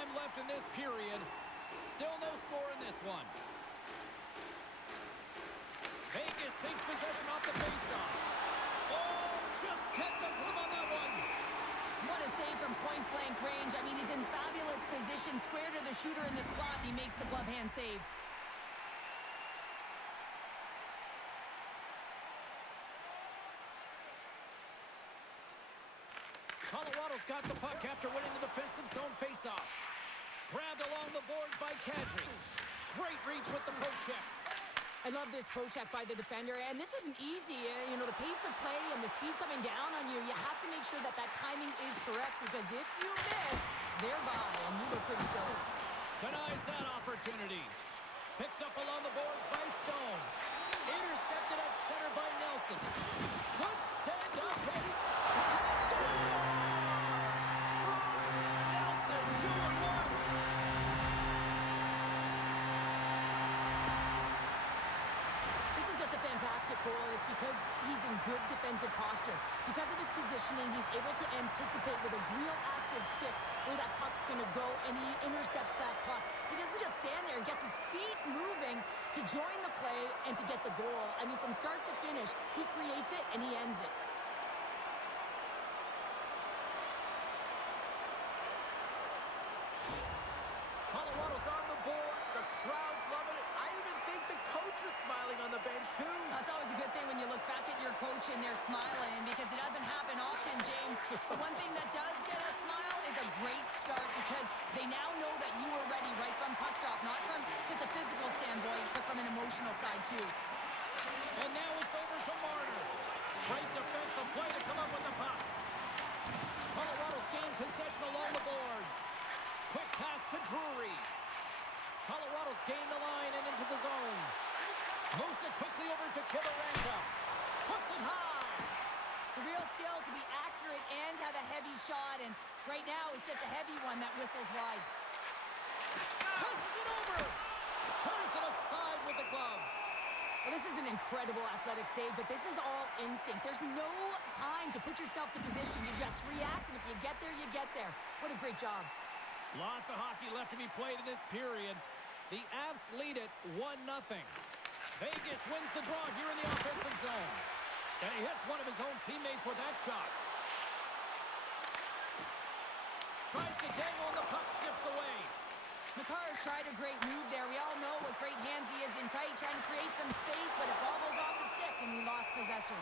time left in this period. Still no score in this one. Vegas takes possession off the faceoff. Oh, just gets a glove on that one. What a save from point-blank range. I mean, he's in fabulous position, square to the shooter in the slot, and he makes the glove hand save. Colorado's got the puck after winning the defensive zone faceoff. Grabbed along the board by Kadri. Great reach with the poke check. I love this poke check by the defender, and this isn't easy. You know, the pace of play and the speed coming down on you, you have to make sure that that timing is correct, because if you miss, they're by, and you look pretty silly. Denies that opportunity. Picked up along the boards by Stone. Intercepted at center by Nelson. Good stand-up ready. Scores! Nelson doing work. Fantastic goal. It's because he's in good defensive posture. Because of his positioning, he's able to anticipate with a real active stick where that puck's going to go, and he intercepts that puck. He doesn't just stand there. He gets his feet moving to join the play and to get the goal. I mean, from start to finish, he creates it and he ends it. Colorado's on the board. The crowd's loving it. I even think the coach is smiling on the bench, too. That's always a good thing when you look back at your coach and they're smiling, because it doesn't happen often, James. The one thing that does get a smile is a great start, because they now know that you were ready right from puck drop, not from just a physical standpoint, but from an emotional side, too. And now it's over to Marner. Great defensive play to come up with the puck. Colorado's gained possession along the boards. Quick pass to Drury. Colorado's gained the line and into the zone. Moves it quickly over to Kivarenka. Puts it high. It's a real skill to be accurate and have a heavy shot, and right now it's just a heavy one that whistles wide. Passes it over. Turns it aside with the glove. Well, this is an incredible athletic save, but this is all instinct. There's no time to put yourself to position. You just react, and if you get there, you get there. What a great job. Lots of hockey left to be played in this period. The Avs lead it 1-0. Vegas wins the draw here in the offensive zone. And he hits one of his own teammates with that shot. Tries to dangle, and the puck skips away. Makar's tried a great move there. We all know what great hands he is in tight, trying to create some space, but it bobbles off the stick, and he lost possession.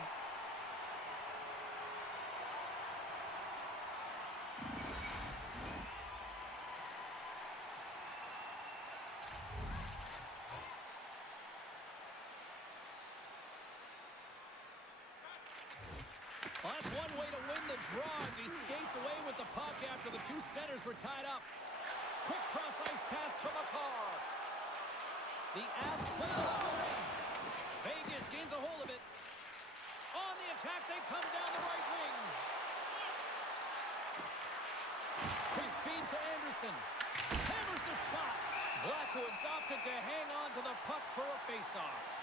Well, that's one way to win the draw as he skates away with the puck after the two centers were tied up. Quick cross-ice pass to Makar. The Avs play along the wing. Vegas gains a hold of it. On the attack, they come down the right wing. Quick feed to Anderson. Hammers the shot. Blackwood's opted to hang on to the puck for a face-off.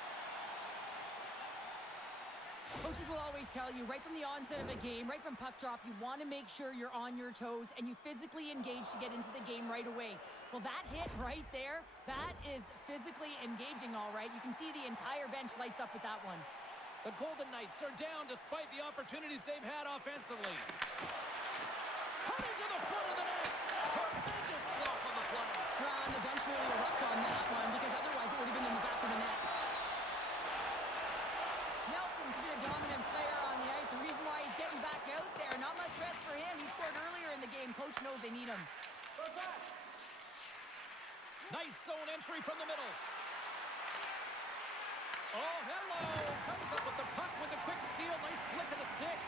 Coaches will always tell you, right from the onset of a game, right from puck drop, you want to make sure you're on your toes and you physically engage to get into the game right away. Well, that hit right there, that is physically engaging, all right. You can see the entire bench lights up with that one. The Golden Knights are down despite the opportunities they've had offensively. Cutting to the front of the net. Tremendous block on the play. Well, and the bench really erupts on that one, because otherwise it would have been in the back of the net. Nelson's been a dominant player on the ice. The reason why he's getting back out there, not much rest for him. He scored earlier in the game. Coach knows they need him. Nice zone entry from the middle. Oh, hello. Comes up with the puck with a quick steal. Nice flick of the stick.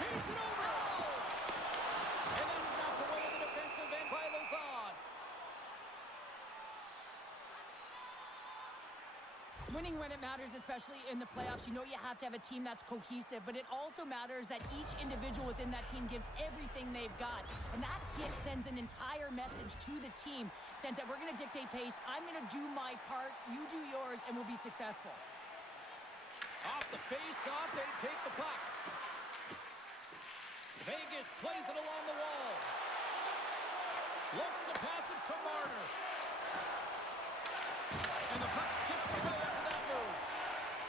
Feeds it over. And that's knocked away in the defensive end by Lazard. Winning when it matters, especially in the playoffs, you know you have to have a team that's cohesive, but it also matters that each individual within that team gives everything they've got. And that hit sends an entire message to the team, saying that we're going to dictate pace, I'm going to do my part, you do yours, and we'll be successful. Off the face-off, they take the puck. Vegas plays it along the wall. Looks to pass it to Marner. And the puck skips away after that move.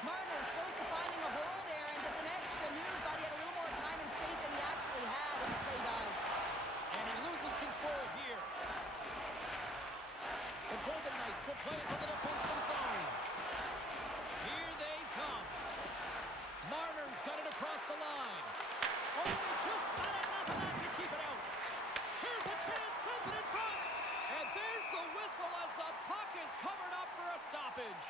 Marner's close to finding a hole there, and just an extra move. Thought he had a little more time and space than he actually had, and the play dies. And he loses control here. The Golden Knights will play it to the defensive zone. Here they come. Marner's got it across the line. Oh, he just got enough of that to keep it out. Here's a chance, sends it in front. And there's the whistle as the puck is covered up for a stoppage.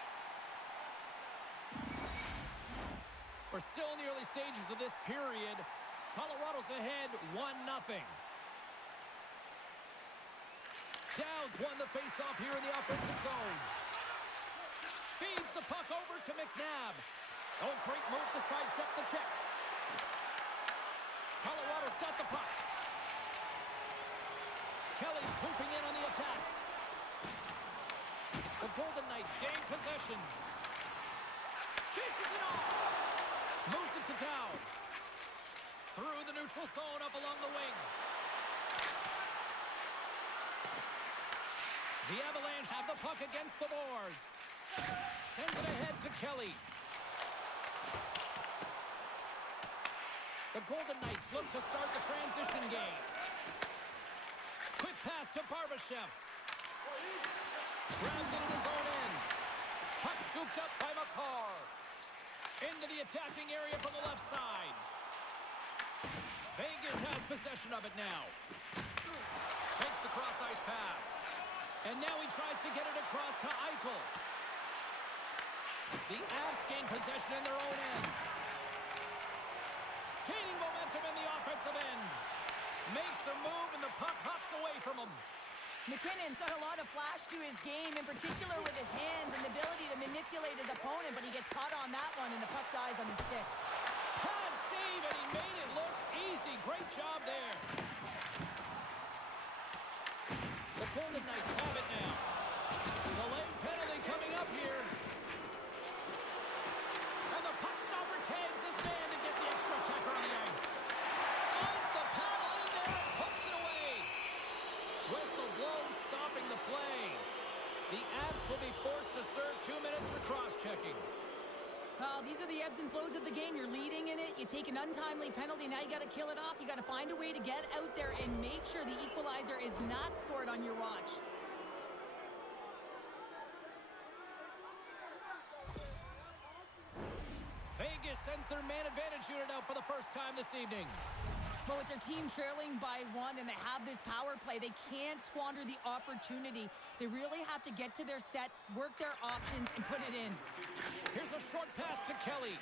We're still in the early stages of this period. Colorado's ahead 1-0. Downs won the faceoff here in the offensive zone. Feeds the puck over to McNabb. Oh, great move to sidestep the check. Colorado's got the puck. Kelly's swooping in on the attack. The Golden Knights gain possession. Dishes it off. Moves it to Dow. Through the neutral zone up along the wing. The Avalanche have the puck against the boards. Sends it ahead to Kelly. The Golden Knights look to start the transition game. Quick pass to Barbashev. Grabs it in his own end. Puck scooped up by McCarr. Into the attacking area from the left side. Vegas has possession of it now. Takes the cross-ice pass. And now he tries to get it across to Eichel. The Avs gain possession in their own end. Gaining momentum in the offensive end. Makes a move and the puck hops away from him. McKinnon's got a lot of flash to his game, in particular with his hands and the ability to manipulate his opponent, but he gets caught on that one and the puck dies on the stick. Pad save and he made it look easy. Great job there. The Golden Knights have it now. Delayed penalty coming up here. And the puck stopper tags his man to get the extra attacker on the ice. Slides the paddle in there and pokes it away. Whistle blown, stopping the play. The Avs will be forced to serve 2 minutes for cross-checking. Well, these are the ebbs and flows of the game. You're leading in it. You take an untimely penalty. Now you got to kill it off. You got to find a way to get out there and make sure the equalizer is not scored on your watch. Vegas sends their man advantage unit out for the first time this evening. But with their team trailing by 1 and they have this power play, they can't squander the opportunity. They really have to get to their sets, work their options, and put it in. Here's a short pass to Kelly.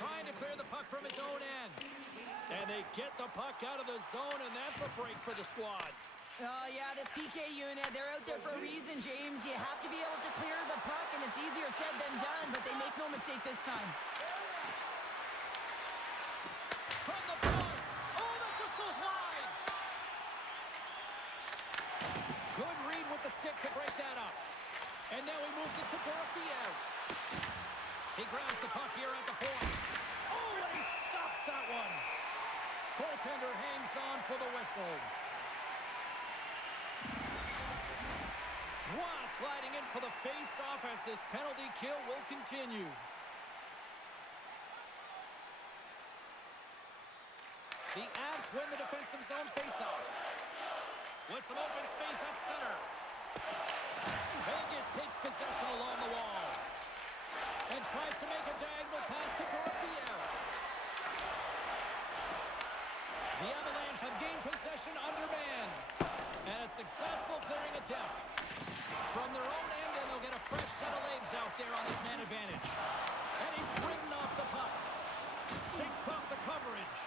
Trying to clear the puck from his own end. And they get the puck out of the zone, and that's a break for the squad. Oh, yeah, this PK unit, they're out there for a reason, James. You have to be able to clear the puck, and it's easier said than done, but they make no mistake this time. From the point. Oh, that just goes wide. Good read with the stick to break that up. And now he moves it to Dorofiev. He grabs the puck here at the point. Oh, and he stops that one. Goaltender hangs on for the whistle. Ross gliding in for the face-off as this penalty kill will continue. The Avs win the defensive zone face-off. With some open space at center. Vegas takes possession along the wall. And tries to make a diagonal pass to Dorofiev. The Avalanche have gained possession under man. And a successful clearing attempt. From their own end, and they'll get a fresh set of legs out there on this man advantage. And he's ridden off the puck. Shakes off the coverage.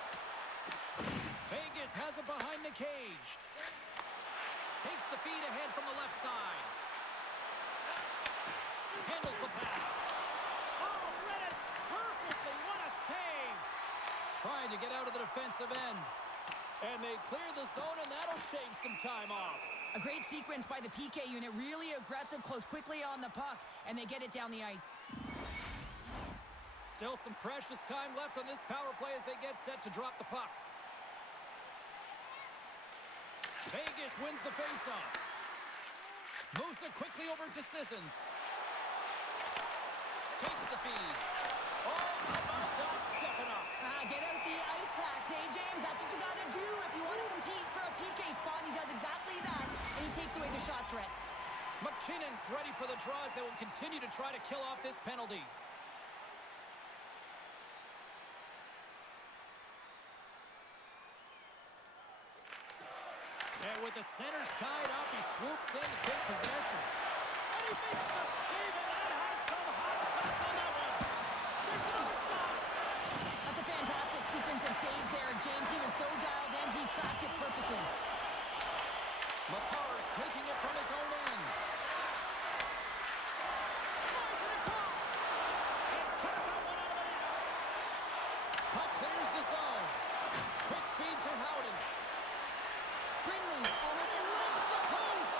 Vegas has it behind the cage. Takes the feed ahead from the left side. Handles the pass. Oh, read it perfectly. What a save. Trying to get out of the defensive end. And they clear the zone, and that'll shave some time off. A great sequence by the PK unit. Really aggressive, close quickly on the puck, and they get it down the ice. Still some precious time left on this power play as they get set to drop the puck. Vegas wins the faceoff. Moves it quickly over to Sissons. Takes the feed. Oh, how about that stepping up? Get out the ice packs, eh, James? That's what you got to do if you want to compete for a PK spot. And he does exactly that, and he takes away the shot threat. McKinnon's ready for the draws that will continue to try to kill off this penalty. And with the centers tied up, he swoops in to take possession. And he makes the save, and that had some hot sauce on that one. There's another stop. That's a fantastic sequence of saves there, James. He was so dialed in, he tracked it perfectly. McCarr's taking it from his own end. Slides it across. And kicked that one out of the net. Puck clears the zone. Quick feed to Howden. Brindley almost runs the post.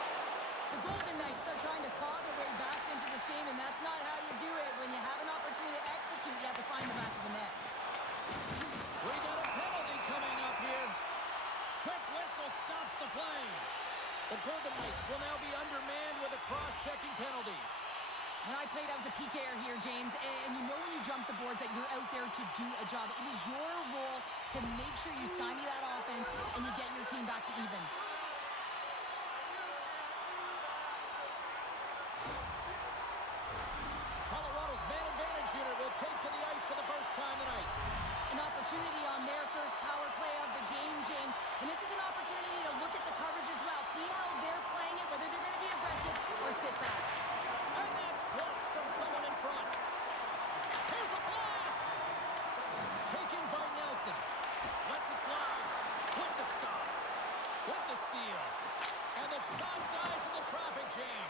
The Golden Knights are trying to claw their way back into this game, and that's not how you do it. When you have an opportunity to execute, you have to find the back of the net. We got a penalty coming up here. Quick whistle stops the play. The Golden Knights will now be undermanned with a cross-checking penalty. When I played, I was a PKer here, James, and you know when you jump the boards that you're out there to do a job. It is your role to make sure you stymie that offense and you get your team back to even. Colorado's man advantage unit will take to the ice for the first time tonight. An opportunity on their first power play of the game, James. And this is an opportunity to look at the coverage as well. See how they're playing it, whether they're going to be aggressive or sit back. And that's blocked from someone in front. Here's a blast! Taken by Nelson. Lets it fly. With the stop. With the steal. And the shot dies in the traffic jam.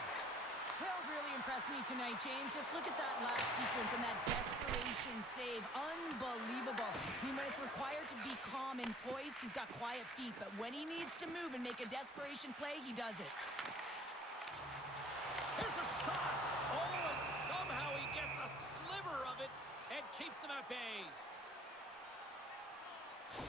Hale's really impressed me tonight, James. Just look at that last sequence and that desperation save. Unbelievable. I mean, when it's required to be calm and poised, he's got quiet feet. But when he needs to move and make a desperation play, he does it. Here's a shot. Oh, and somehow he gets a sliver of it and keeps them at bay.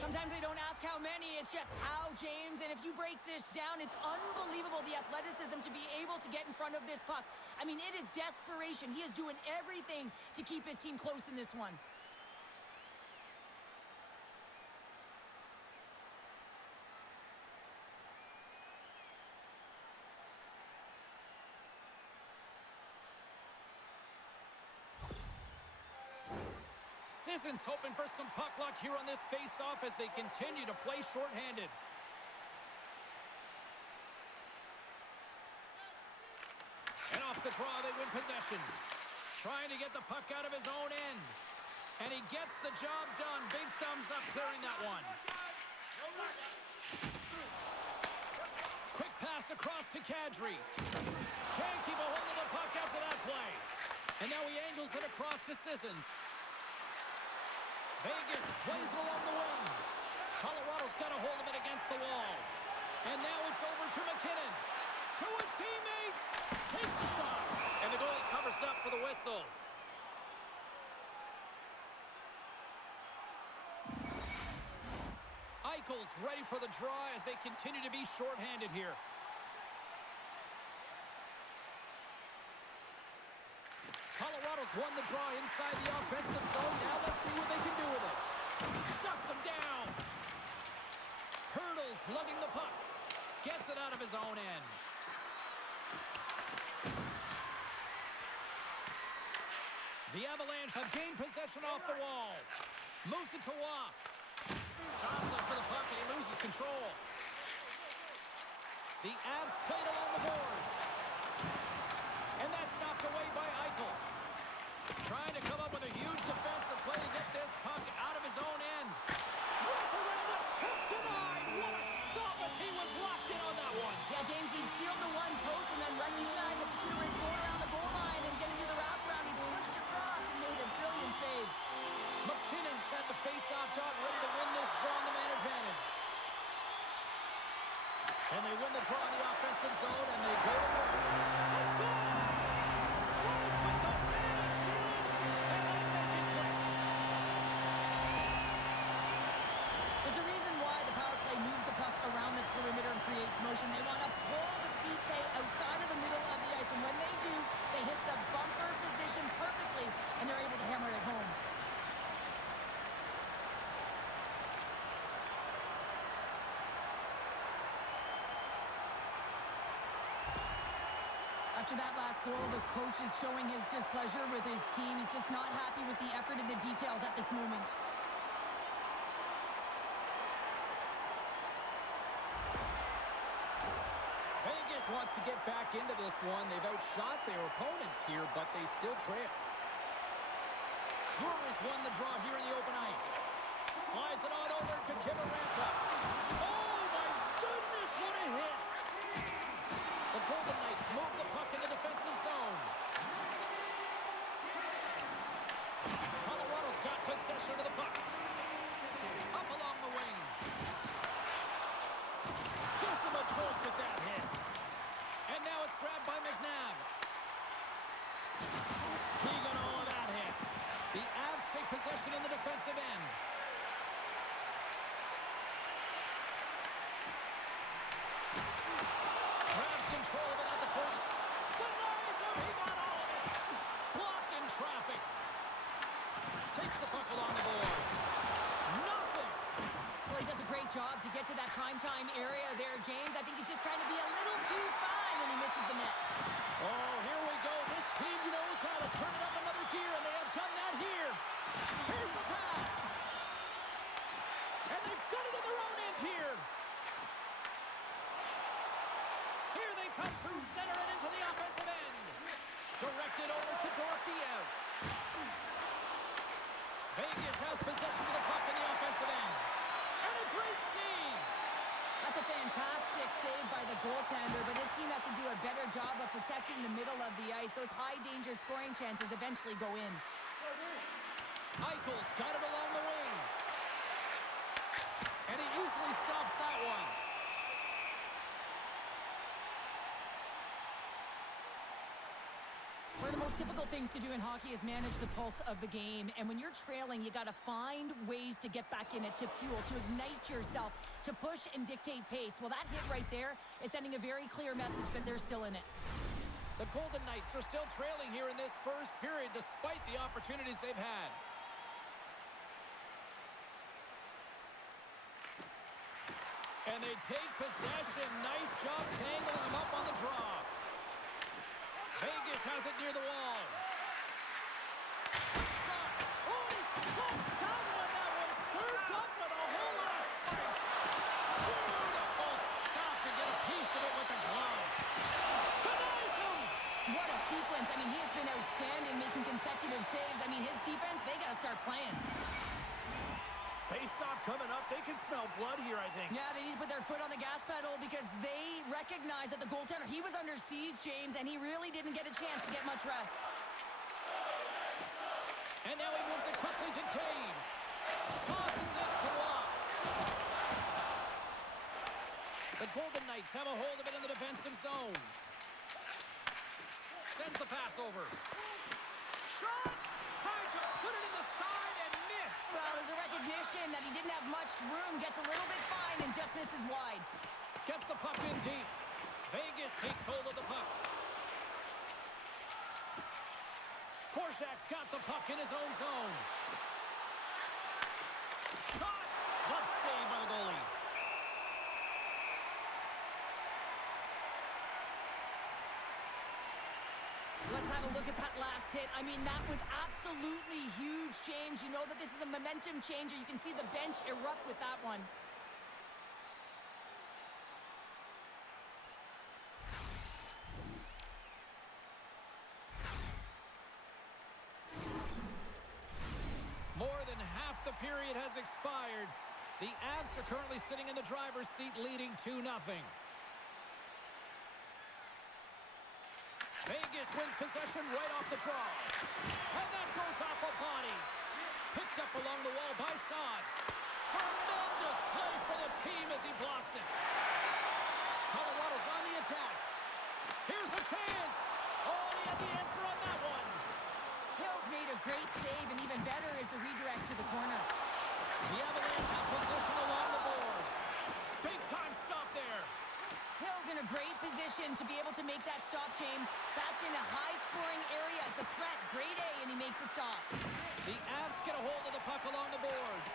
Sometimes they don't ask how many, it's just how, James. And if you break this down, it's unbelievable the athleticism to be able to get in front of this puck. I mean, it is desperation. He is doing everything to keep his team close in this one. Sissons hoping for some puck luck here on this face-off as they continue to play shorthanded. And off the draw, they win possession. Trying to get the puck out of his own end. And he gets the job done. Big thumbs up clearing that one. Quick pass across to Kadri. Can't keep a hold of the puck after that play. And now he angles it across to Sissons. Vegas plays it along the wing. Colorado's got a hold of it against the wall. And now it's over to McKinnon. To his teammate. Takes the shot. And the goalie covers up for the whistle. Eichel's ready for the draw as they continue to be shorthanded here. Colorado's won the draw inside the offensive zone. Now let's see what they can do with it. Shuts him down. Hurdles lugging the puck. Gets it out of his own end. The Avalanche have gained possession off the wall. Moves it to Waugh. Jostling for the puck and he loses control. The Avs played along the boards. And that's knocked away by Eichel. Trying to come up with a huge defensive play to get this puck out of his own end. Wrap around attempt denied. What a stop as he was locked in on that one. Yeah, James, he'd sealed the one post and then recognized that the shooter was going around the goal line and going to do the wraparound. He pushed across and made a brilliant save. McKinnon set the face-off dot, ready to win this draw on the man advantage. And they win the draw in the offensive zone, and they go to work. Let's go! Right with the man advantage, and they make it click. There's a reason why the power play moves the puck around the perimeter and creates After that last goal, the coach is showing his displeasure with his team. He's just not happy with the effort and the details at this moment. Vegas wants to get back into this one. They've outshot their opponents here, but they still trail. Drury's won the draw here in the open ice. Slides it on over to Kivaranta. Oh, my goodness, what a hit! The Golden Knights move the puck in the defensive zone. Colorado's got possession of the puck. Up along the wing. Gives him a jolt with that hit. And now it's grabbed by McNabb. He got all of that hit. The Avs take possession in the defensive end. Grabs control of it at the point. Denies him. He got all of it. Blocked in traffic. Takes the puck along the boards. Nothing. Well, he does a great job to get to that primetime area there, James. I think he's just trying to be a little too fine when he misses the net. Oh, here we go. This team knows how to turn it up another gear, and they have done that here. Here's the pass. And they've got it in their own end here. Here they come through center and into the offensive end. Directed over to Dorofeev. Vegas has possession of the puck in the offensive end. And a great save. That's a fantastic save by the goaltender, but his team has to do a better job of protecting the middle of the ice. Those high-danger scoring chances eventually go in. Eichel's got it along the wing. And he easily stops that one. One of the most difficult things to do in hockey is manage the pulse of the game. And when you're trailing, you got to find ways to get back in it, to fuel, to ignite yourself, to push and dictate pace. Well, that hit right there is sending a very clear message that they're still in it. The Golden Knights are still trailing here in this first period despite the opportunities they've had. And they take possession. Nice job tangling them up on the draw. Vegas has it near the wall. Quick shot. Oh, he stops that one. That was served up with a whole lot of spice. Beautiful stop to get a piece of it with the glove. Denies him. What a sequence. I mean, he has been outstanding, making consecutive saves. I mean, his defense, they got to start playing. Face-off coming up. They can smell blood here, I think. Yeah, they need to put their foot on the gas pedal because they recognize that the goaltender, he was under siege, James, and he really didn't get a chance to get much rest. And now he moves it quickly to Taves. Tosses it to Watt. The Golden Knights have a hold of it in the defensive zone. Sends the pass over. Shot! Tried to put it in the side and missed. Well, there's a recognition that he didn't have much room, gets a little bit fine and just misses wide. Gets the puck in deep. Vegas takes hold of the puck. Korczak's got the puck in his own zone. Shot! Glove save by the goalie. Let's have a look at that last hit. I mean, that was absolutely huge, James. You know that this is a momentum changer. You can see the bench erupt with that one. More than half the period has expired. The Avs are currently sitting in the driver's seat, leading 2-0. Vegas wins possession right off the draw. And that goes off a body. Picked up along the wall by Saad. Tremendous play for the team as he blocks it. Colorado's on the attack. Here's a chance. Oh, he had the answer on that one. Hill's made a great save, and even better is the redirect to the corner. The Avalanche have possession along the boards. Big time stop there. Hill's in a great position to be able to make that stop, James. That's in a high-scoring area. It's a threat. Grade A, and he makes the stop. The Avs get a hold of the puck along the boards.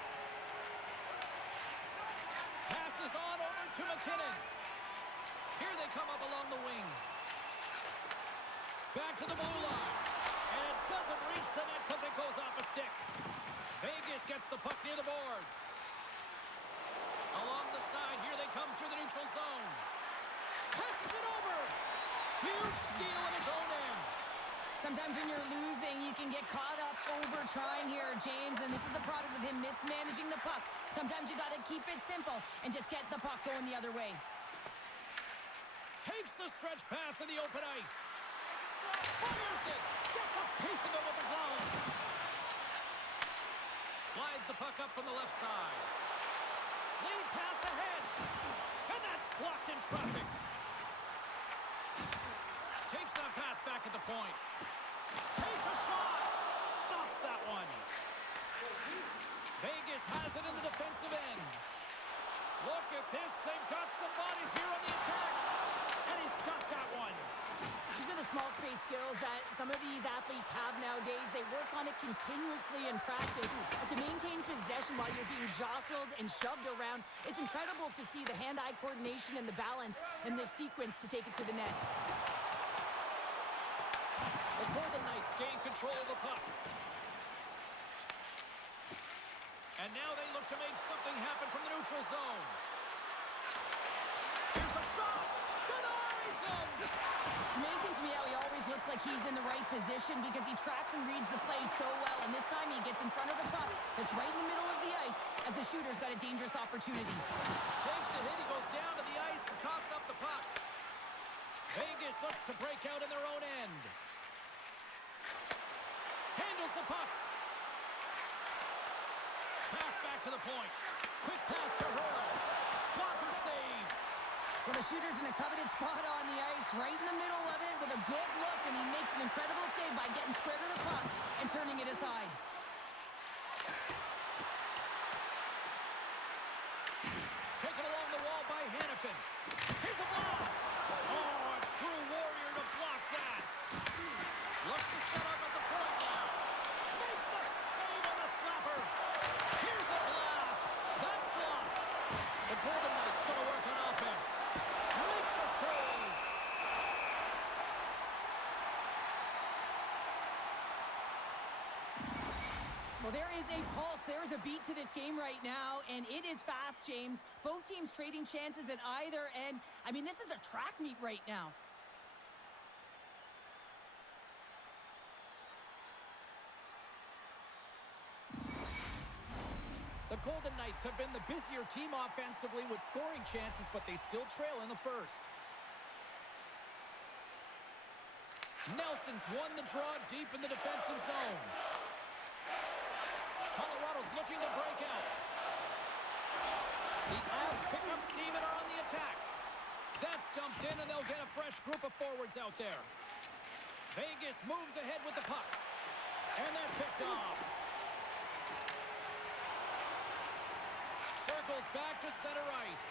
Passes on over to McKinnon. Here they come up along the wing. Back to the blue line. And it doesn't reach the net because it goes off a stick. Vegas gets the puck near the boards. Along the side, here they come through the neutral zone. Passes it over. Huge steal in his own end. Sometimes when you're losing, you can get caught up over trying here, James, and this is a product of him mismanaging the puck. Sometimes you got to keep it simple and just get the puck going the other way. Takes the stretch pass in the open ice. Fires it. Gets a piece of it with the glove. Slides the puck up from the left side. Lead pass ahead. And that's blocked in traffic. Takes that pass back at the point. Takes a shot. Stops that one. Vegas has it in the defensive end. Look at this. They've got some bodies here on the attack. And he's got that one. These are the small space skills that some of these athletes have nowadays. They work on it continuously in practice. But to maintain possession while you're being jostled and shoved around, it's incredible to see the hand-eye coordination and the balance in this sequence to take it to the net. The Golden Knights gain control of the puck. And now they look to make something happen from the neutral zone. Here's a shot. Denies him. It's amazing to me how he always looks like he's in the right position because he tracks and reads the play so well. And this time he gets in front of the puck that's right in the middle of the ice as the shooter's got a dangerous opportunity. Takes a hit. He goes down to the ice and coughs up the puck. Vegas looks to break out in their own end. Handles the puck. Pass back to the point. Quick pass to Hurl. Blocker save. Well, the shooter's in a coveted spot on the ice, right in the middle of it with a good look, and he makes an incredible save by getting square to the puck and turning it aside. Taken along the wall by Hannafin. Here's a blast. Oh, a true warrior to block that. Looks to set up at the point now. Makes the save on the slapper. Here's a blast. That's blocked. The Golden Knights going to work on offense. Makes a save. Well, there is a pulse. There is a beat to this game right now, and it is fast, James. Both teams trading chances at either end. I mean, this is a track meet right now. The Golden Knights have been the busier team offensively with scoring chances, but they still trail in the first. Nelson's won the draw deep in the defensive zone. Colorado's looking to break out. The Avs pick up steam and are on the attack. That's dumped in, and they'll get a fresh group of forwards out there. Vegas moves ahead with the puck. And that's picked off. Circles back to center ice.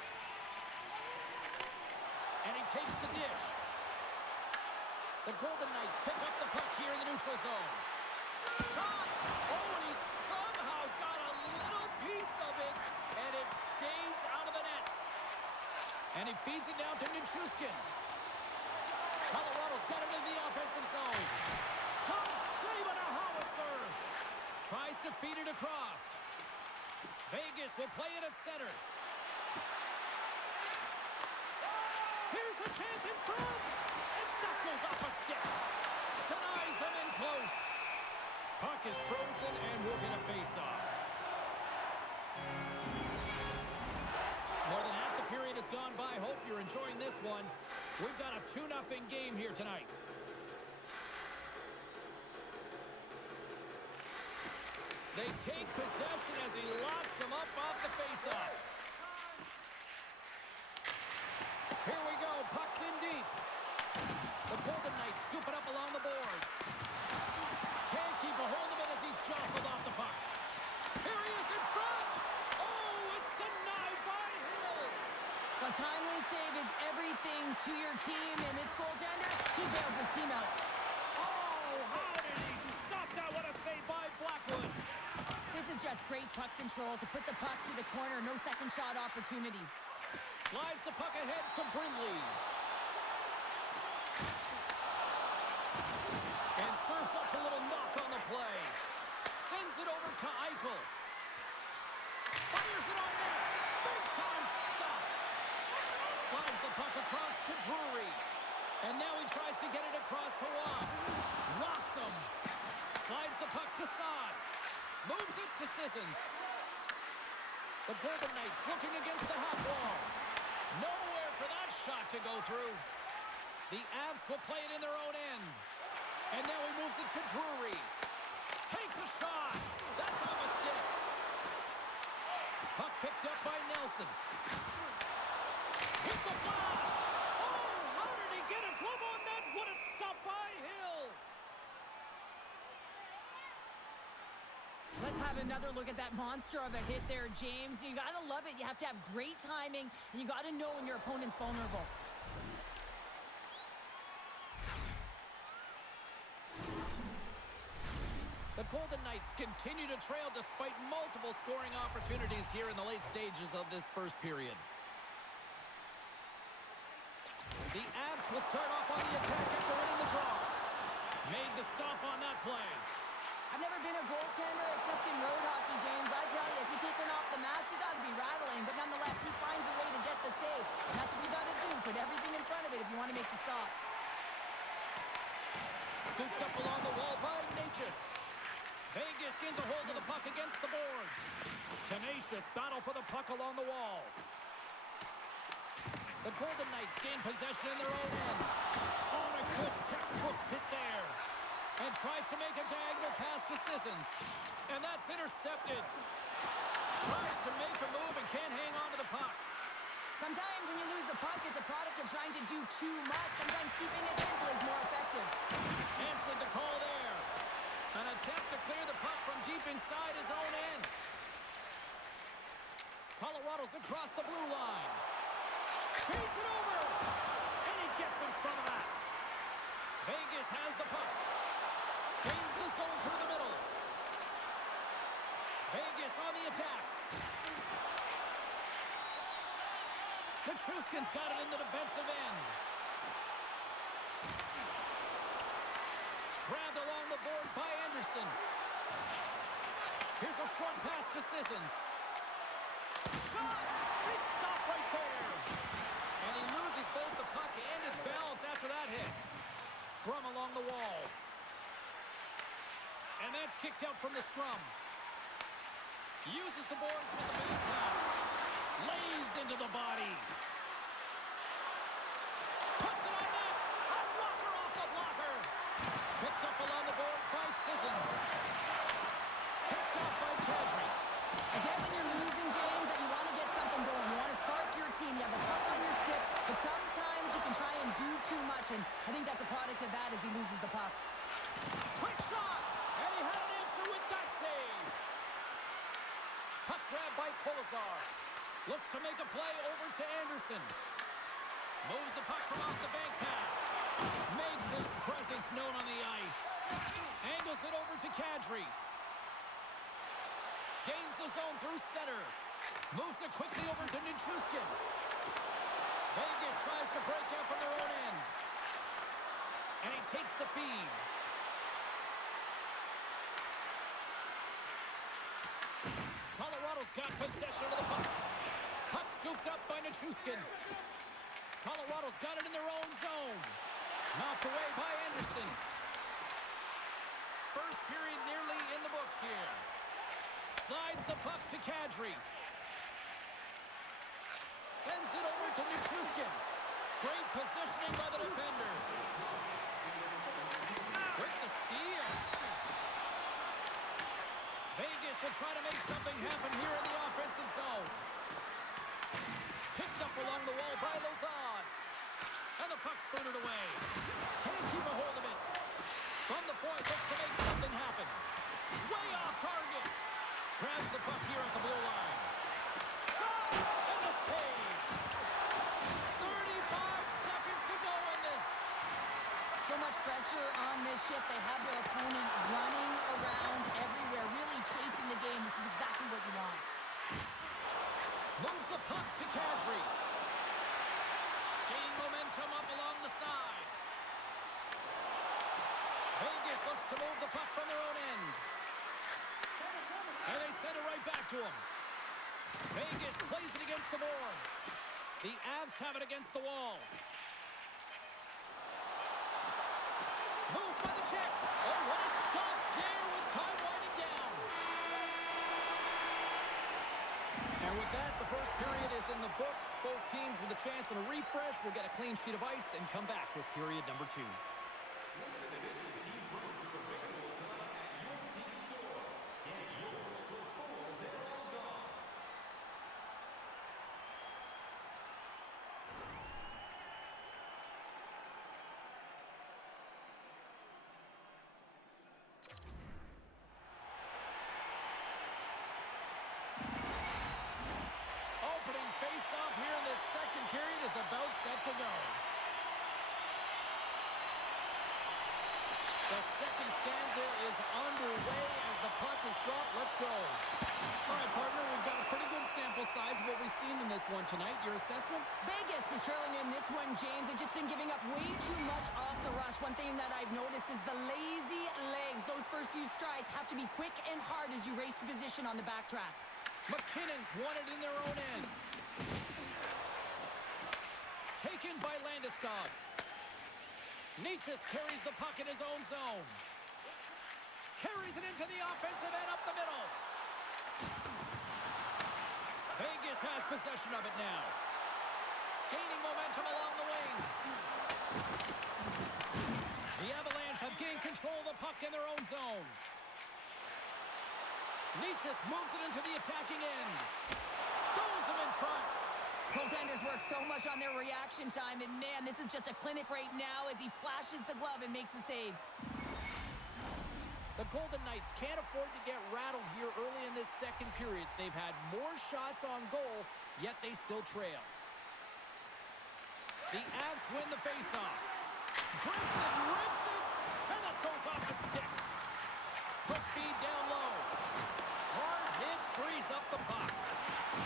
And he takes the dish. The Golden Knights pick up the puck here in the neutral zone. Shot! Oh, and he somehow got a little piece of it, and it stays out of the net. And he feeds it down to Nichushkin. Colorado's got it in the offensive zone. Tom Saban, a howitzer. Tries to feed it across. Vegas will play it at center. Here's a chance in front. And that goes off a stick. Denies him in close. Puck is frozen and we'll get a face-off. More than half the period has gone by. Hope you're enjoying this one. We've got a 2-0 game here tonight. They take possession as he locks him up off the face-off. Here we go. Puck's in deep. The Golden Knights scoop it up along the boards. Can't keep a hold of it as he's jostled off the puck. Here he is in front. Oh, it's denied by Hill. A timely save is everything to your team, and this goaltender, he bails his team out. Oh, how did he stop that? What a save by Blackwood. This is just great puck control to put the puck to the corner. No second shot opportunity. Slides the puck ahead to Brindley. tries to get it across to Waugh. Rocks him. Slides the puck to Saad. Moves it to Sissons. The Golden Knights looking against the half wall. Nowhere for that shot to go through. The Avs will play it in their own end. And now he moves it to Drury. Takes a shot. That's off a stick. Puck picked up by Nelson. With the blast. Oh, how did he get a glove on that? What a stop by Hill. Let's have another look at that monster of a hit there, James. You got to love it. You have to have great timing, and you got to know when your opponent's vulnerable. The Golden Knights continue to trail despite multiple scoring opportunities here in the late stages of this first period. The Avs will start off on the attack after winning the draw. Made the stop on that play. I've never been a goaltender except in road hockey, James. I tell you, if you take one off the mask, you got to be rattling. But nonetheless, he finds a way to get the save. And that's what you got to do. Put everything in front of it if you want to make the stop. Scooped up along the wall by Natchez. Vegas gains a hold of the puck against the boards. Tenacious battle for the puck along the wall. The Golden Knights gain possession in their own end. On a good textbook hit there. And tries to make a diagonal pass to Sissons. And that's intercepted. Tries to make a move and can't hang on to the puck. Sometimes when you lose the puck, it's a product of trying to do too much. Sometimes keeping it simple is more effective. Answered the call there. An attempt to clear the puck from deep inside his own end. Colorado's across the blue line. Feeds it over. And he gets in front of that. Vegas has the puck. Gains the zone through the middle. Vegas on the attack. Nichushkin's got it in the defensive end. Grabbed along the boards by Anderson. Here's a short pass to Sissons. Shot! Big stop right there. And he loses both the puck and his balance after that hit. Scrum along the wall. And that's kicked out from the scrum. Uses the boards with the back pass. Lays into the body. Puts it on net. A rocker off the blocker. Picked up along the boards by Sissons. Picked up by Kadri. Again, when you're losing, James, that you want to get something going. You want to spark your team. You have the puck on your stick. But sometimes you can try and do too much. And I think that's a product of that as he loses the puck. Quick shot. And he had an answer with that save. Puck grab by Polazar. Looks to make a play over to Anderson. Moves the puck from off the bank pass. Makes his presence known on the ice. Angles it over to Kadri. Gains the zone through center. Moves it quickly over to Nichushkin. Vegas tries to break out from their own end. And he takes the feed. Colorado's got possession of the puck. Puck scooped up by Nichushkin. Colorado's got it in their own zone. Knocked away by Anderson. First period nearly in the books here. Slides the puck to Kadri. Sends it over to Nichushkin. Great positioning by the defender. With the steal. Vegas will try to make something happen here in the offensive zone. Picked up along the wall by Lozad. And the puck's booted away. Can't keep a hold of it. From the point, looks to make something happen. Way off target. Grabs the puck here at the blue line. Shot! And the save. 35 seconds to go in this. So much pressure on this shift. They have their opponent running around everywhere, really chasing the game. This is exactly what you want. Moves the puck to Kadri. Gaining momentum up along the side. Vegas looks to move the puck from their own end. And they send it right back to him. Vegas plays it against the boards. The Avs have it against the wall. Moves by the check. Oh, what a stop there with time winding down. And with that, the first period is in the books. Both teams with a chance and a refresh will get a clean sheet of ice and come back with period number 2. Opening face-off here in this second period is about set to go. The second stanza is underway as the puck is dropped. Let's go. All right, partner, we've got a pretty good sample size of what we've seen in this one tonight. Your assessment? Vegas is trailing in this one, James. They've just been giving up way too much off the rush. One thing that I've noticed is the lazy legs. Those first few strides have to be quick and hard as you race to position on the backtrack. McKinnon's won it in their own end. Taken by Landeskog. Nietzsche carries the puck in his own zone. Carries it into the offensive end up the middle. Vegas has possession of it now. Gaining momentum along the wing. The Avalanche have gained control of the puck in their own zone. Nietzsche moves it into the attacking end. Stones him in front. Goaltenders work so much on their reaction time, and man, this is just a clinic right now as he flashes the glove and makes the save. The Golden Knights can't afford to get rattled here early in this second period. They've had more shots on goal, yet they still trail. The Avs win the faceoff. Grimson rips it, and it goes off the stick. Quick feed down low. Hard hit frees up the puck.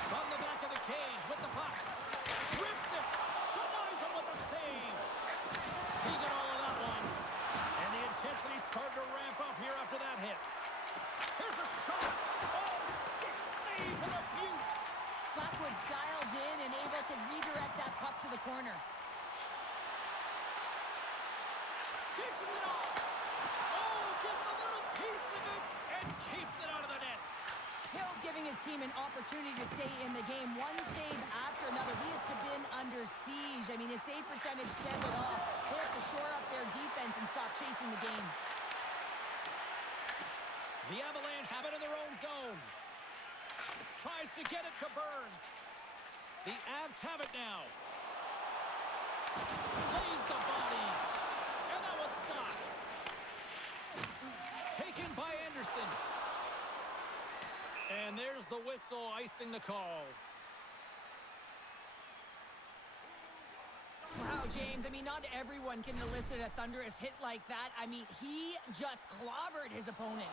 From the back of the cage with the puck. Rips it. Denies him with the save. He got all of that one. And the intensity started to ramp up here after that hit. Here's a shot. Oh, stick save for the Butte. Blackwood's dialed in and able to redirect that puck to the corner. Dishes it off. Oh, gets a little piece of it and keeps it out of the net. Hill's giving his team an opportunity to stay in the game. One save after another. He has been under siege. I mean, his save percentage says it all. They have to shore up their defense and stop chasing the game. The Avalanche have it in their own zone. Tries to get it to Burns. The Avs have it now. Lays the body. And that one's stopped. Taken by Anderson. And there's the whistle icing the call. Wow, James, I mean, not everyone can elicit a thunderous hit like that. I mean, he just clobbered his opponent.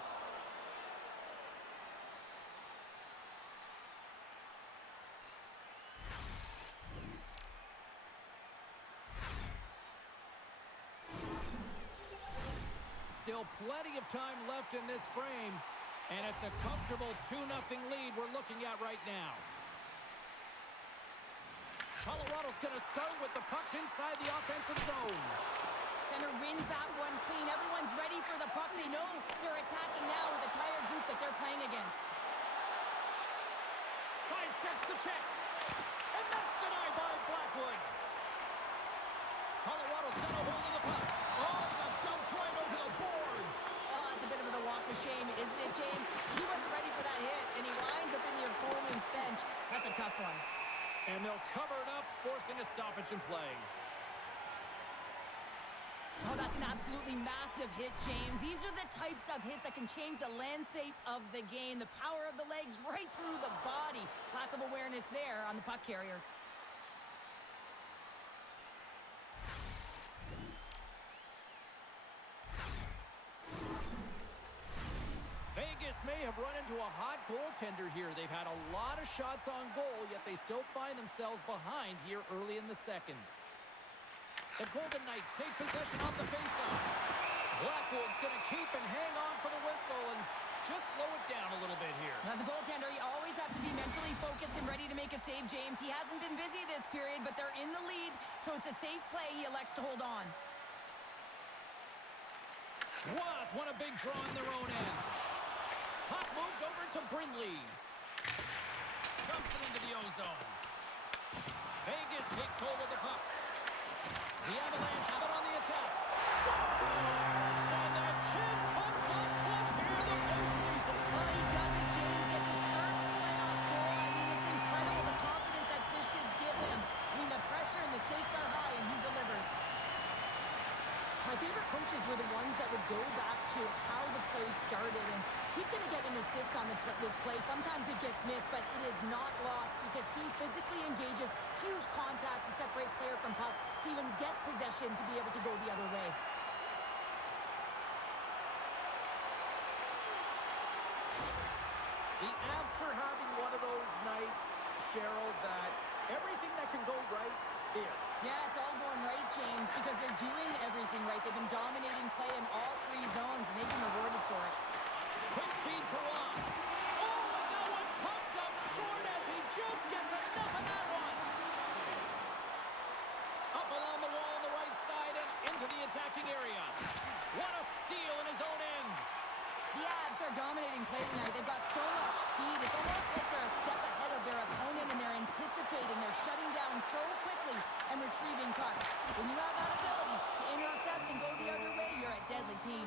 Still plenty of time left in this frame. And it's a comfortable 2-0 lead we're looking at right now. Colorado's going to start with the puck inside the offensive zone. Center wins that one clean. Everyone's ready for the puck. They know they're attacking now with the tired group that they're playing against. Sidesteps the check. And that's denied by Blackwood. Colorado's got a hold of the puck. Oh, he got dumped right over the boards. Oh, that's a bit of the walk of shame, isn't it, James? He wasn't ready for that hit, and he winds up in the opponent's bench. That's a tough one. And they'll cover it up, forcing a stoppage in play. Oh, that's an absolutely massive hit, James. These are the types of hits that can change the landscape of the game. The power of the legs right through the body. Lack of awareness there on the puck carrier. Vegas may have run into a hot goaltender here. They've had a lot of shots on goal, yet they still find themselves behind here early in the second. The Golden Knights take possession off the faceoff. Blackwood's going to keep and hang on for the whistle and just slow it down a little bit here. As a goaltender, you always have to be mentally focused and ready to make a save, James. He hasn't been busy this period, but they're in the lead, so it's a safe play. He elects to hold on. Was won a big draw in their own end. Puck moved over to Brindley. Dumps it into the ozone. Vegas takes hold of the puck. The Avalanche have it on the attack. Scores! And that kid comes up clutch here in the postseason. Well, he does it. James gets his first playoff goal. I mean, it's incredible the confidence that this should give him. I mean, the pressure and the stakes are high, and he delivers. My favorite coaches were the ones that would go back to how the play started, and he's going to get an assist on this play. Sometimes it gets missed, but it is not lost because he physically engages huge contact to separate player from puck to even get possession to be able to go the other way. The Avs are having one of those nights, Cheryl, that everything that can go right is. Yeah, it's all going right, James, because they're doing everything right. They've been dominating play in all three zones, and they've been rewarded for it. Quick feed to Rob. Oh, and that one pops up short as he just gets enough of that one. Up along the wall on the right side and into the attacking area. What a steal in his own end. The Avs are dominating play tonight. They've got so much speed. It's almost like they're a step ahead of their opponent, and they're anticipating. They're shutting down so quickly and retrieving pucks. When you have that ability to intercept and go the other way, you're a deadly team.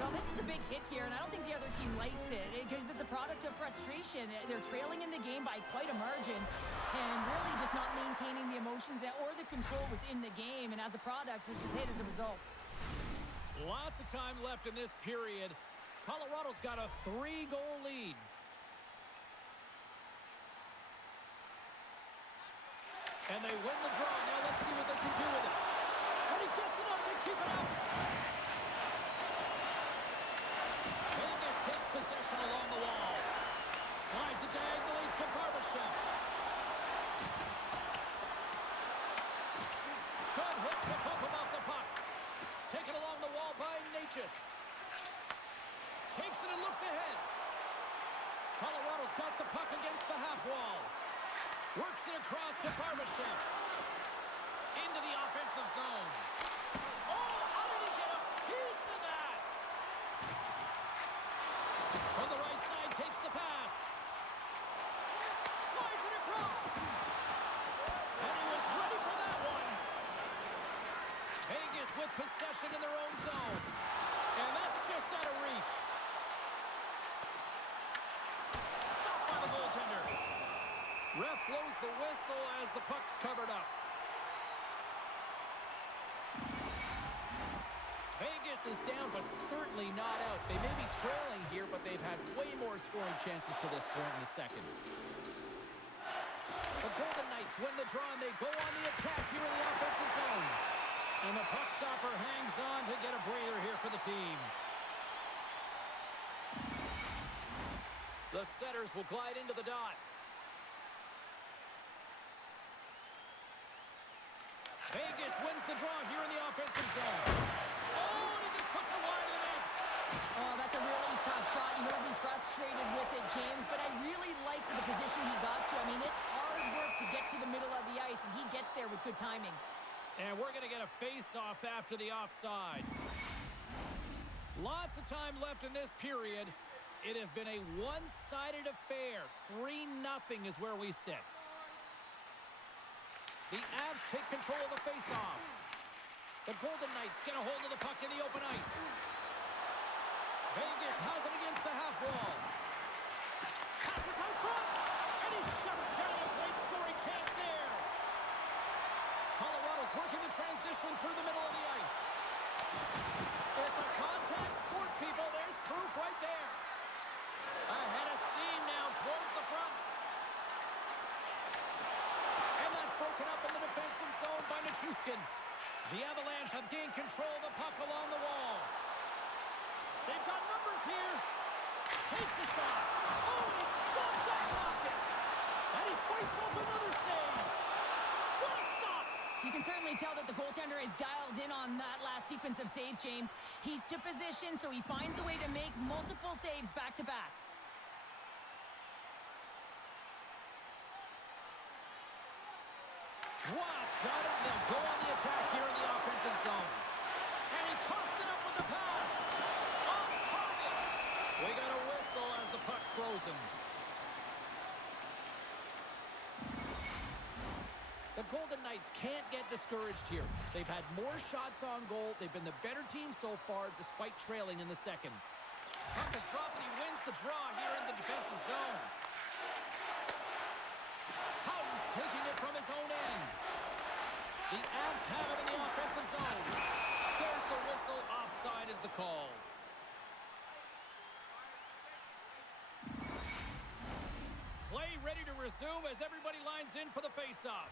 Well, this is a big hit here, and I don't think the other team likes it because it's a product of frustration. They're trailing in the game by quite a margin and really just not maintaining the emotions or the control within the game, and as a product, this is hit as a result. Lots of time left in this period. Colorado's got a 3-goal lead. And they win the draw. Now let's see what they can do with it. And he gets enough to keep it out. Vegas takes possession along the wall. Slides it diagonally to Barbashev. Good hit to bump him off the puck. Taken along the wall by Natchez. Takes it and looks ahead. Colorado's got the puck against the half wall. Works it across to Barbashev. Into the offensive zone. Oh, how did he get a piece of that? From the right side, takes the pass. Slides it across. And he was ready for that one. Vegas with possession in their own zone. And that's just out of reach. Stopped by the goaltender. Ref blows the whistle as the puck's covered up. Vegas is down, but certainly not out. They may be trailing here, but they've had way more scoring chances to this point in the second. The Golden Knights win the draw, and they go on the attack here in the offensive zone. And the puck stopper hangs on to get a breather here for the team. The setters will glide into the dot. Vegas wins the draw here in the offensive zone. Oh, and he just puts it wide of the net. Oh, that's a really tough shot. You know, he'll be frustrated with it, James, but I really like the position he got to. I mean, it's hard work to get to the middle of the ice, and he gets there with good timing. And we're going to get a face-off after the offside. Lots of time left in this period. It has been a one-sided affair. 3-0 is where we sit. The Avs take control of the face-off. The Golden Knights get a hold of the puck in the open ice. Vegas has it against the half wall. Passes out front, and he shuts down a great scoring chance there. Colorado's working the transition through the middle of the ice. It's a contact sport, people. There's proof right there. Ahead of steam now towards the front. And that's broken up in the defensive zone by Nichushkin. The Avalanche have gained control of the puck along the wall. They've got numbers here. Takes a shot. Oh, and he stopped that rocket. And he fights off another save. What a stop. You can certainly tell that the goaltender is dialed in on that last sequence of saves, James. He's to position, so he finds a way to make multiple saves back-to-back. Wasp got it. They'll go on the attack here in the The Golden Knights can't get discouraged here. They've had more shots on goal. They've been the better team so far, despite trailing in the second. Puck is dropped, and he wins the draw here in the defensive zone. Houghton's taking it from his own end. The Avs have it in the offensive zone. There's the whistle. Offside is the call. Play ready to resume as everybody lines in for the faceoff.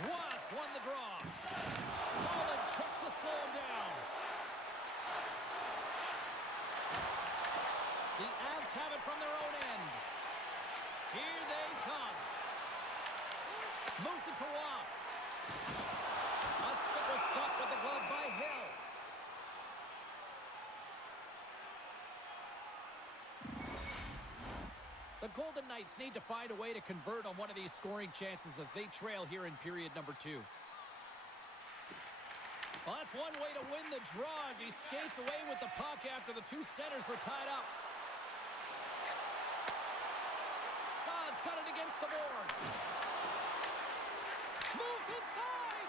Wasp won the draw. Solid check to slow him down. The Avs have it from their own end. Here they come. Moves it to Watt. A simple stop with the glove by Hill. The Golden Knights need to find a way to convert on one of these scoring chances as they trail here in period number 2. Well, that's one way to win the draw as he skates away with the puck after the two centers were tied up. Saad's got it against the boards. Moves inside.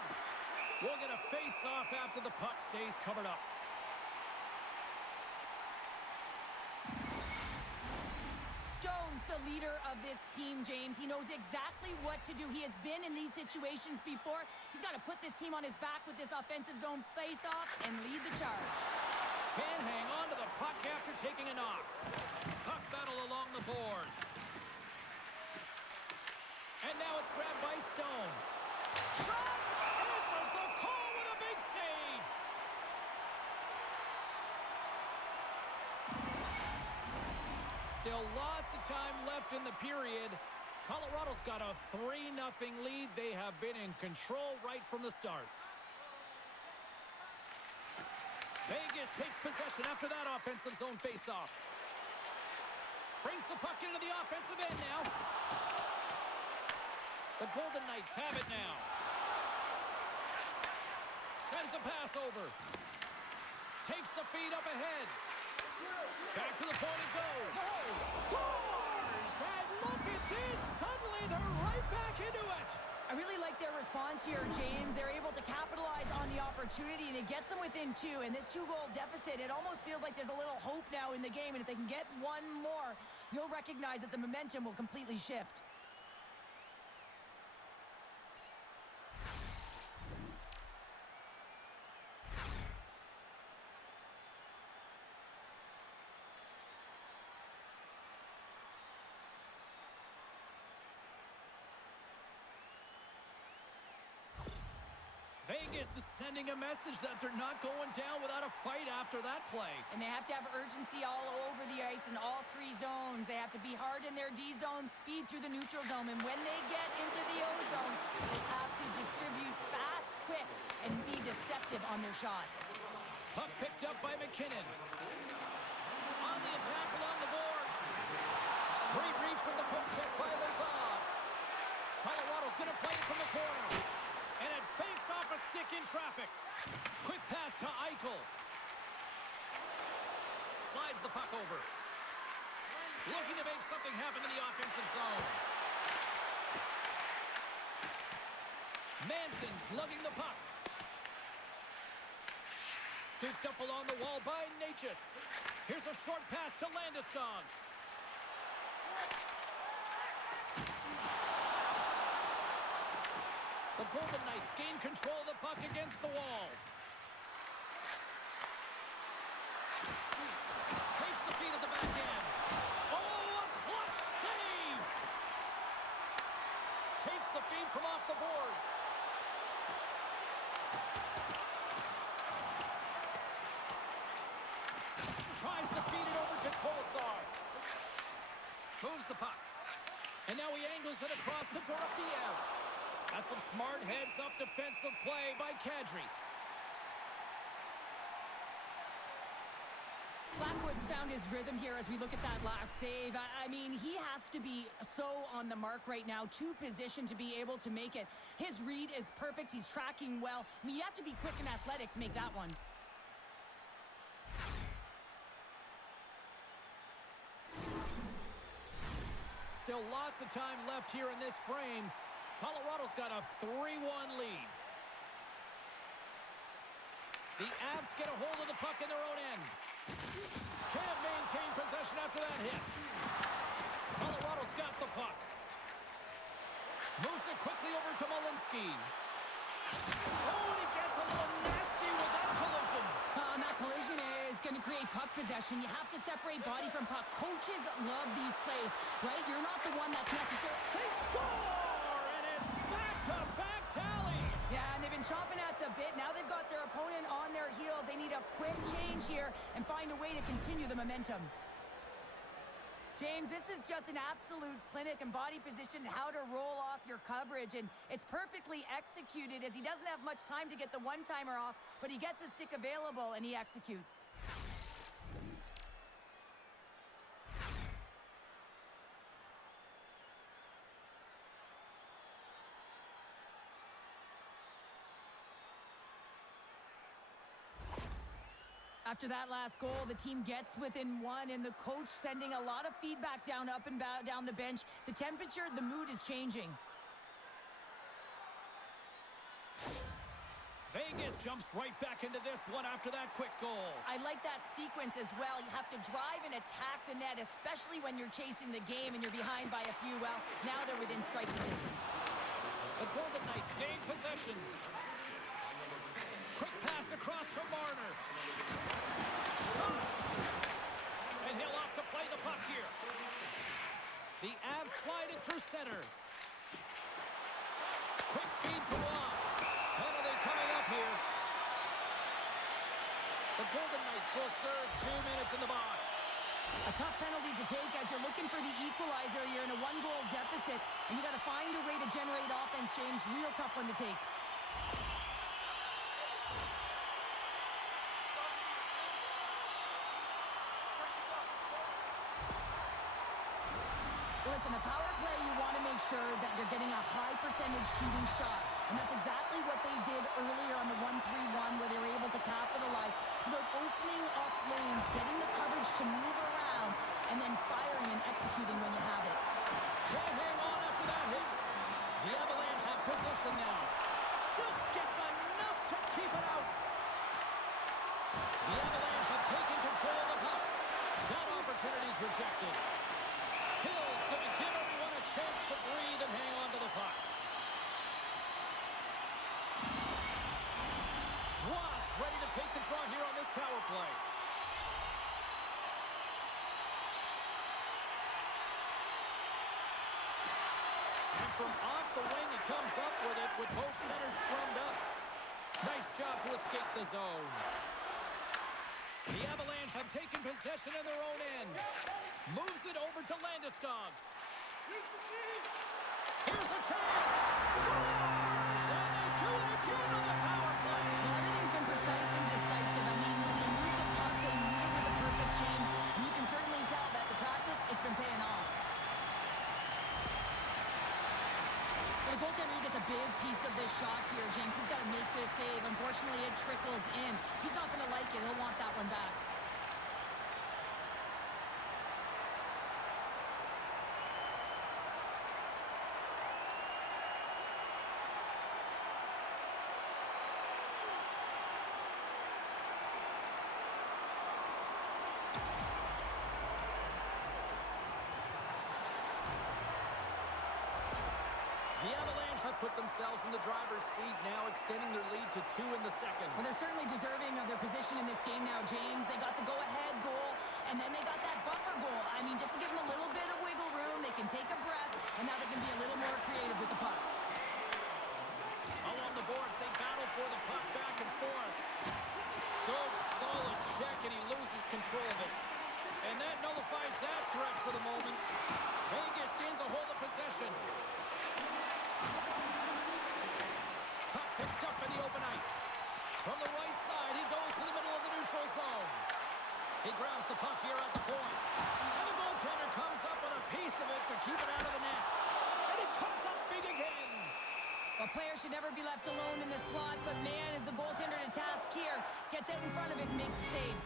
We'll get a face-off after the puck stays covered up. The leader of this team, James. He knows exactly what to do. He has been in these situations before. He's got to put this team on his back with this offensive zone face-off and lead the charge. Can't hang on to the puck after taking a knock. Puck battle along the boards. And now it's grabbed by Stone. Shot! Answers the call with a big save! Still lots of time left in the period. Colorado's got a 3-0 lead. They have been in control right from the start. Vegas takes possession after that offensive zone faceoff. Brings the puck into the offensive end now. The Golden Knights have it now. Sends a pass over. Takes the feed up ahead. Back to the point it goes. Scores! And look at this. Suddenly they're right back into it. I really like their response here, James. They're able to capitalize on the opportunity, and it gets them within 2. And this 2-goal deficit, it almost feels like there's a little hope now in the game. And if they can get one more, you'll recognize that the momentum will completely shift. Vegas is sending a message that they're not going down without a fight after that play. And they have to have urgency all over the ice in all 3 zones. They have to be hard in their D zone, speed through the neutral zone. And when they get into the O zone, they have to distribute fast, quick, and be deceptive on their shots. Puck picked up by McKinnon. On the attack along the boards. Great reach with the puck check by Lazard. Colorado's going to play it from the corner. And it banks off a stick in traffic. Quick pass to Eichel. Slides the puck over. Looking to make something happen in the offensive zone. Manson's lugging the puck. Scooped up along the wall by Natchez. Here's a short pass to Landeskog. The Golden Knights gain control of the puck against the wall. Takes the feed at the back end. Oh, a clutch save! Takes the feed from off the boards. Tries to feed it over to Kolesar. Moves the puck. And now he angles it across to Dorofeev. That's some smart heads-up defensive play by Kadri. Blackwood's found his rhythm here as we look at that last save. I mean, he has to be so on the mark right now, to position to be able to make it. His read is perfect. He's tracking well. I mean, you have to be quick and athletic to make that one. Still lots of time left here in this frame. Colorado's got a 3-1 lead. The Avs get a hold of the puck in their own end. Can't maintain possession after that hit. Colorado's got the puck. Moves it quickly over to Malinsky. Oh, and he gets a little nasty with that collision. And that collision is going to create puck possession. You have to separate body from puck. Coaches love these plays, right? You're not the one that's necessary. They score, and it's back-to-back tallies. Yeah, and they've been chomping at the bit. Now they've got their opponent on their heels. They need a quick change here and find a way to continue the momentum. James, this is just an absolute clinic and body position, how to roll off your coverage, and it's perfectly executed as he doesn't have much time to get the one-timer off, but he gets his stick available and he executes. After that last goal, the team gets within one, and the coach sending a lot of feedback down, up and down the bench. The temperature, the mood is changing. Vegas jumps right back into this one after that quick goal. I like that sequence as well. You have to drive and attack the net, especially when you're chasing the game and you're behind by a few. Well, now they're within striking distance. The Golden Knights gain possession. Quick pass across to Marner. And he'll opt to play the puck here. The Avs slide it through center. Quick feed to Waugh. Penalty coming up here. The Golden Knights will serve 2 minutes in the box. A tough penalty to take as you're looking for the equalizer. You're in a one-goal deficit, and you got to find a way to generate offense, James. Real tough one to take. Listen, a power play, you want to make sure that you're getting a high percentage shooting shot. And that's exactly what they did earlier on the 1-3-1 where they were able to capitalize. It's about opening up lanes, getting the coverage to move around, and then firing and executing when you have it. Can't hang on after that hit. The Avalanche have possession now. Just gets enough to keep it out. The Avalanche have taken control of the puck. That opportunity's rejected. Hill's going to give everyone a chance to breathe and hang on to the puck. Ross ready to take the draw here on this power play. And from off the wing, he comes up with it with both centers scrummed up. Nice job to escape the zone. The Avalanche have taken possession in their own end. Moves it over to Landeskog. Here's a chance. Scores! And they do it again on the power play. Well, everything's been precise and decisive. I mean, when they move the puck, they move it with a purpose, James. And you can certainly tell that the practice, it's been paying off. Well, the goaltender gets a big piece of this shot here, James. He's got to make this save. Unfortunately, it trickles in. He's not going to like it. He'll want that one back. The Avalanche have put themselves in the driver's seat now, extending their lead to 2 in the second. Well, they're certainly deserving of their position in this game now, James. They got the go-ahead goal, and then they got that buffer goal. I mean, just to give them a little bit of wiggle room, they can take a breath, and now they can be a little more creative with the puck. Along the boards, they battle for the puck back and forth. Good, solid check, and he loses control of it. And that nullifies that threat for the moment. Vegas gains a hold of possession. Puck picked up in the open ice. From the right side, he goes to the middle of the neutral zone. He grabs the puck here at the point. And the goaltender comes up with a piece of it to keep it out of the net. And he comes up big again. A player should never be left alone in this slot, but man, is the goaltender to task here. Gets it in front of it and makes the save.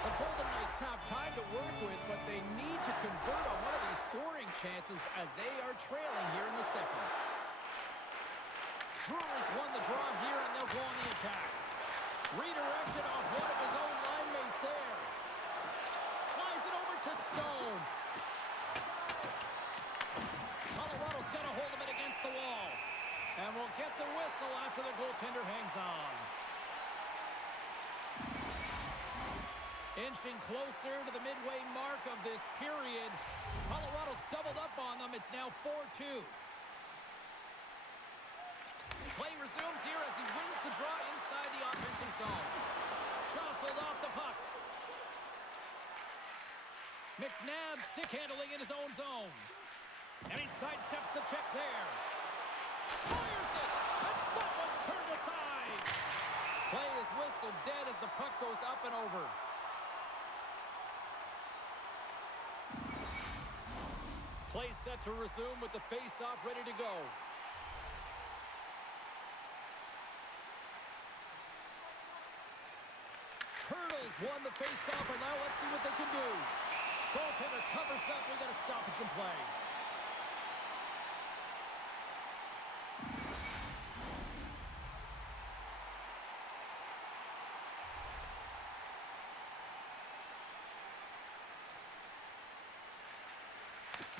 The Golden Knights have time to work with, but they need to convert on one of these scoring chances as they are trailing here in the second. Drury's won the draw here, and they'll go on the attack. Redirected off one of his own line mates there. Slides it over to Stone. Colorado's got a hold of it against the wall. And we'll get the whistle after the goaltender hangs on. Inching closer to the midway mark of this period. Colorado's doubled up on them. It's now 4-2. Play resumes here as he wins the draw inside the offensive zone. Jostled off the puck. McNabb stick handling in his own zone. And he sidesteps the check there. Fires it! And that one's turned aside. Play is whistled dead as the puck goes up and over. Play set to resume with the face-off ready to go. Hurdles won the face-off, and now let's see what they can do. Goaltender covers up. We got a stoppage in play.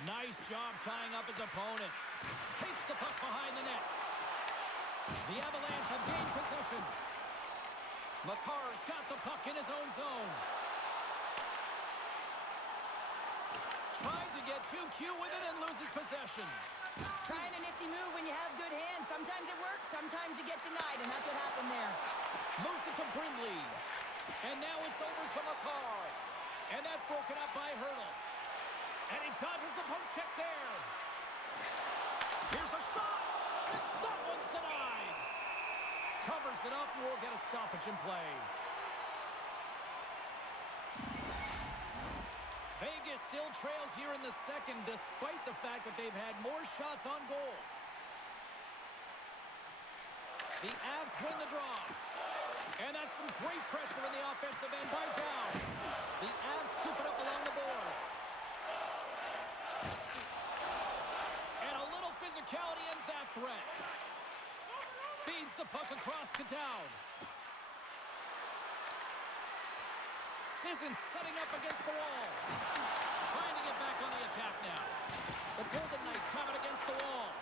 Nice job tying up his opponent. Takes the puck behind the net. The Avalanche have gained possession. Makar's got the puck in his own zone. Trying to get too cute with it and loses possession. Trying a nifty move when you have good hands. Sometimes it works, sometimes you get denied, and that's what happened there. Moves it to Brindley. And now it's over to Makar. And that's broken up by Hurdle. And he dodges the poke check there. Here's a shot. And that one's denied. Covers it up. We'll get a stoppage in play. Vegas still trails here in the second, despite the fact that they've had more shots on goal. The Avs win the draw. And that's some great pressure in the offensive end by Down. The Avs scoop it up along the boards. And a little physicality ends that threat. Feeds the puck across to Down. Sissons setting up against the wall. Trying to get back on the attack now. The Golden Knights have it against the wall.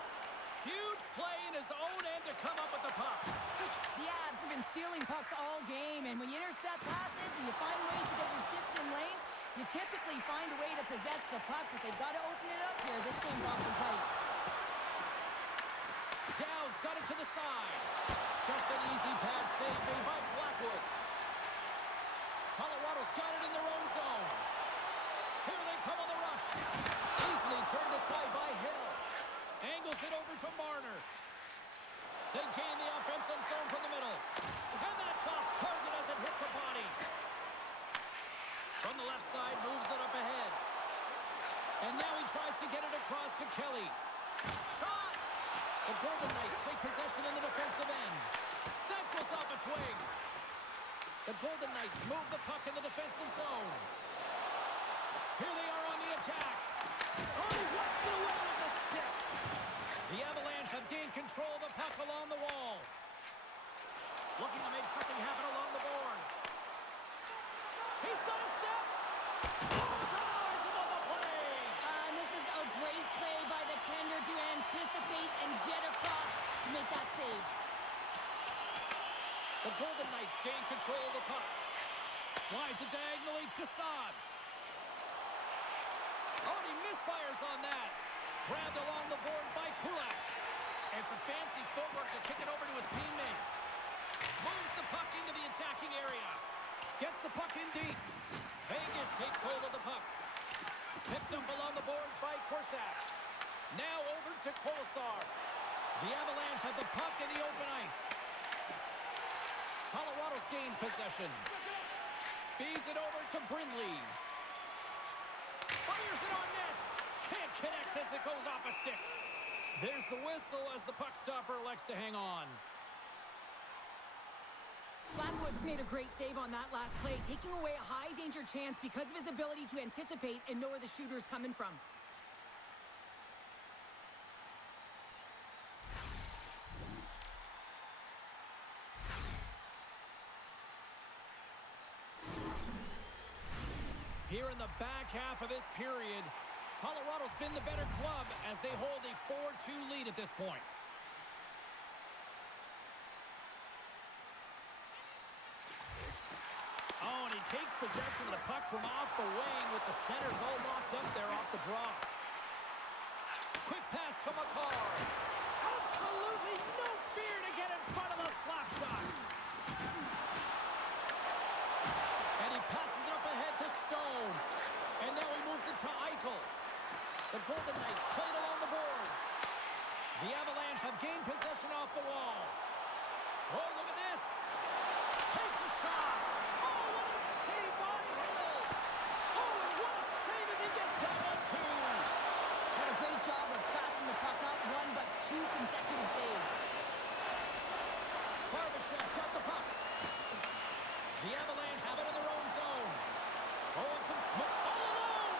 Huge play in his own end to come up with the puck. The Avs have been stealing pucks all game, and when you intercept passes and you find ways to get your sticks in lanes, you typically find a way to possess the puck, but they've got to open it up here. This game's awfully tight. Dowd's got it to the side. Just an easy pad save made by Blackwood. Colorado's got it in their own zone. Here they come on the rush. Easily turned aside by Hill. Angles it over to Marner. They gain the offensive zone from the middle. And that's off target as it hits a body. From the left side, moves it up ahead. And now he tries to get it across to Kelly. Shot! The Golden Knights take possession in the defensive end. That goes off a twig. The Golden Knights move the puck in the defensive zone. Here they are on the attack. Oh, he whacks it away with the stick. The Avalanche have gained control of the puck along the wall. Looking to make something happen along the boards. He's got a step. Oh, denies him on the play. And this is a great play by the tender to anticipate and get across to make that save. The Golden Knights gain control of the puck. Slides it diagonally to Saad. Oh, and he misfires on that. Grabbed along the board by Kulak. And some fancy footwork to kick it over to his teammate. Moves the puck into the attacking area. Gets the puck in deep. Vegas takes hold of the puck. Picked up along the boards by Korsak. Now over to Kolesar. The Avalanche have the puck in the open ice. Colorado's gained possession. Feeds it over to Brindley. Fires it on net. Can't connect as it goes off a stick. There's the whistle as the puck stopper elects to hang on. Blackwood's made a great save on that last play, taking away a high-danger chance because of his ability to anticipate and know where the shooter's coming from. Here in the back half of this period, Colorado's been the better club as they hold a 4-2 lead at this point. Oh, and he takes possession of the puck from off the wing with the centers all locked up there off the draw. Quick pass to McCarr. Absolutely no fear to get in front of the slap shot. And he passes it up ahead to Stone. And now he moves it to Eichel. The Golden Knights played along the boards. The Avalanche have gained possession off the wall. Oh, look at this. Takes a shot. Oh, what a save by Hill. Oh, and what a save as he gets that one, too. What a great job of tracking the puck. Not one, but two consecutive saves. Barbashev's got the puck. The Avalanche have it in their own zone. Oh, and some smoke all alone.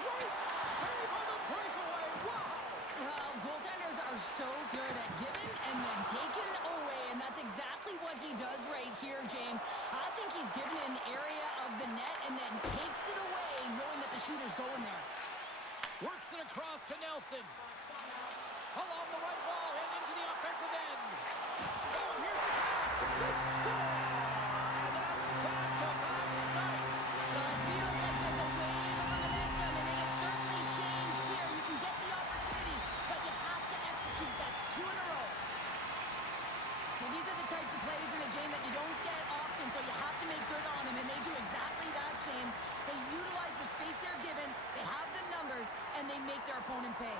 Great save on the breakaway. Wow. Well, goaltenders are so good at giving and then taking away, and that's exactly what he does right here, James. I think he's given an area of the net and then takes it away, knowing that the shooter's going there. Works it across to Nelson. Along the right wall and into the offensive end. Oh, and here's the pass. They score! That's back-to-back snipes. Well, it feels like there's a wave of momentum, and it has certainly changed here. You can get the opportunity, but you have to execute. That's two in a row. Well, these are the types of plays in a game that you don't get often, so you have to make good on them, and they do exactly that, James. They utilize the space they're given, they have the numbers, and they make their opponent pay.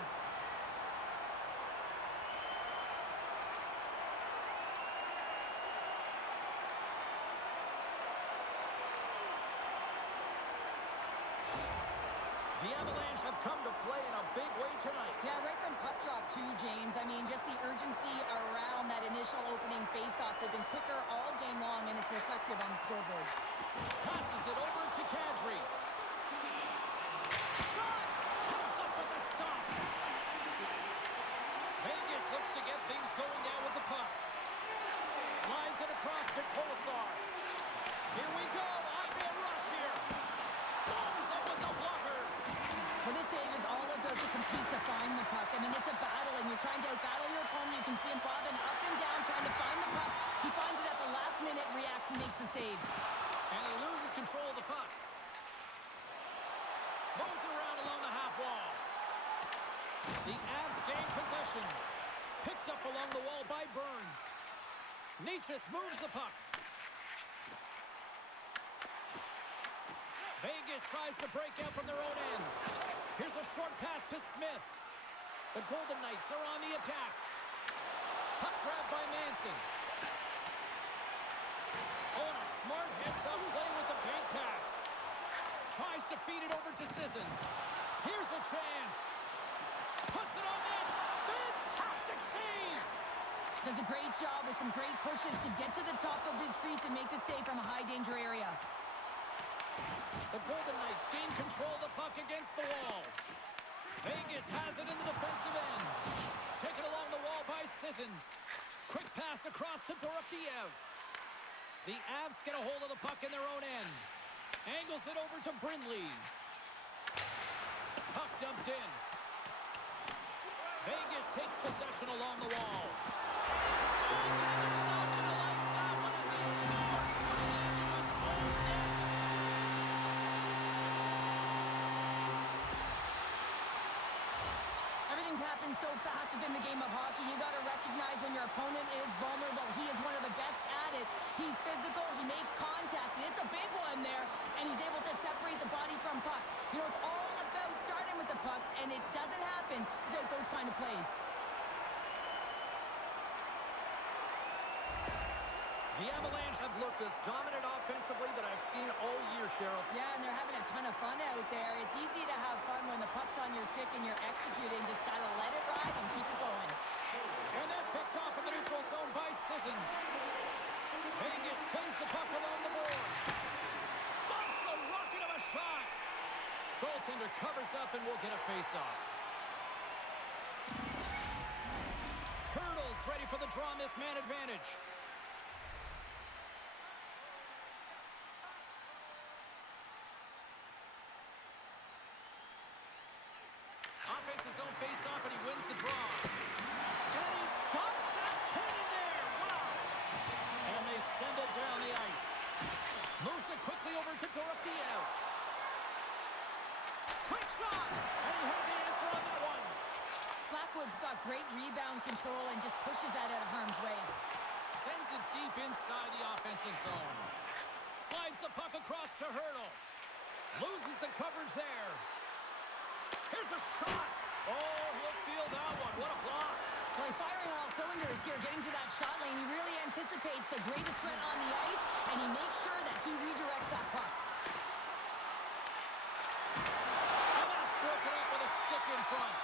The Avalanche have come to play in a big way tonight. Yeah, right from puck drop too, James. I mean, just the urgency around that initial opening face-off. They've been quicker all game long, and it's reflective on the scoreboard. Passes it over to Kadri. Shot! Comes up with the stop. Vegas looks to get things going now with the puck. Slides it across to Kolesar. Here we go. Off-man rush here. Stones up with the blocker. Well, this save is all about to compete to find the puck. I mean, it's a battle, and you're trying to out-battle your opponent. You can see him bobbing up and down, trying to find the puck. He finds it at the last minute, reacts, and makes the save. And he loses control of the puck. Moves it around along the half wall. The Avs gain possession. Picked up along the wall by Burns. Nietzsche moves the puck. Vegas tries to break out from their own end. Here's a short pass to Smith. The Golden Knights are on the attack. Puck grab by Manson. Oh, and a smart heads-up play with the paint pass. Tries to feed it over to Sissons. Here's a chance. Puts it on net. Fantastic save. Does a great job with some great pushes to get to the top of his crease and make the save from a high-danger area. The Golden Knights gain control of the puck against the wall. Vegas has it in the defensive end. Taken along the wall by Sissons. Quick pass across to Dorofeev. The Avs get a hold of the puck in their own end. Angles it over to Brindley. Puck dumped in. Vegas takes possession along the wall. Goaltender's not going to like that one as he scores, putting it into his own net. Everything's happened so fast within the game of hockey. You got to recognize when your opponent is vulnerable. He is one of the best at it. He's physical. He makes contact. And it's a big one there. And he's able to separate the body from puck. You know, it's all about starting with the puck, and it doesn't happen without those kind of plays. The Avalanche have looked as dominant offensively that I've seen all year, Cheryl. Yeah, and they're having a ton of fun out there. It's easy to have fun when the puck's on your stick and you're executing. Just got to let it ride and keep it going. And that's picked off in the neutral zone by Sissons. Vegas draw on this man advantage. Offense's own face-off, and he wins the draw. And he stops that cannon there. Wow. And they send it down the ice. Moves it quickly over to Dorofeev. Quick shot. And he had the answer on that one. Blackwood's got great rebound control and just pushes that out of harm's way. Sends it deep inside the offensive zone. Slides the puck across to Hurdle. Loses the coverage there. Here's a shot. Oh, he'll feel that one. What a block. Well, he's firing on all cylinders here, getting to that shot lane. He really anticipates the greatest threat on the ice, and he makes sure that he redirects that puck. And that's broken up with a stick in front.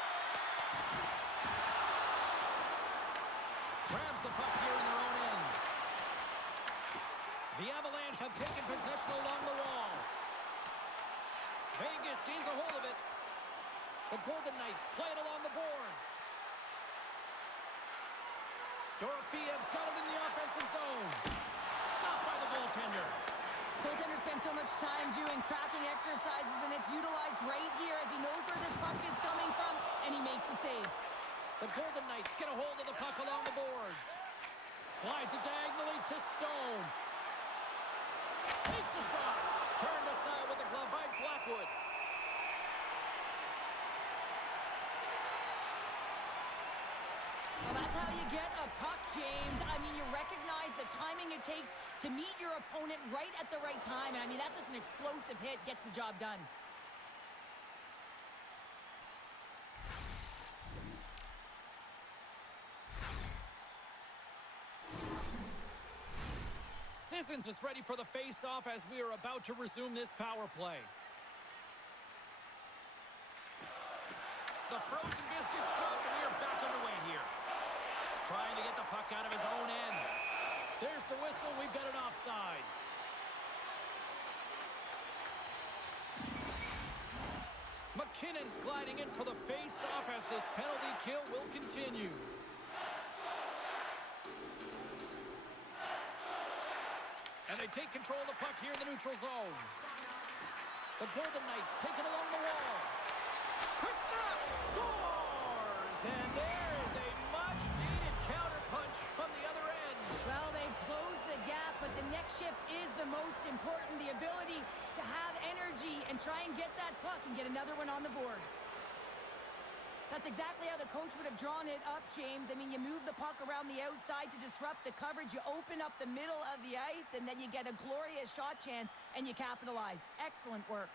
Grabs the puck here in their own end. The Avalanche have taken possession along the wall. Vegas gains a hold of it. The Golden Knights play it along the boards. Dorofeev's got it in the offensive zone. Stopped by the goaltender. Goaltender spends so much time doing tracking exercises, and it's utilized right here as he knows where this puck is coming from, and he makes the save. The Golden Knights get a hold of the puck along the boards. Slides it diagonally to Stone. Takes a shot. Turned aside with the glove by Blackwood. Well, that's how you get a puck, James. I mean, you recognize the timing it takes to meet your opponent right at the right time. And I mean, that's just an explosive hit, gets the job done. Sissons is ready for the face-off as we are about to resume this power play. The frozen biscuits dropped, and we are back underway here. Trying to get the puck out of his own end. There's the whistle. We've got an offside. McKinnon's gliding in for the face-off as this penalty kill will continue. And they take control of the puck here in the neutral zone. The Golden Knights take it along the wall. Quick snap! Scores! And there is a much-needed counterpunch from the other end. Well, they've closed the gap, but the next shift is the most important. The ability to have energy and try and get that puck and get another one on the board. That's exactly how the coach would have drawn it up, James. I mean, you move the puck around the outside to disrupt the coverage. You open up the middle of the ice, and then you get a glorious shot chance, and you capitalize. Excellent work.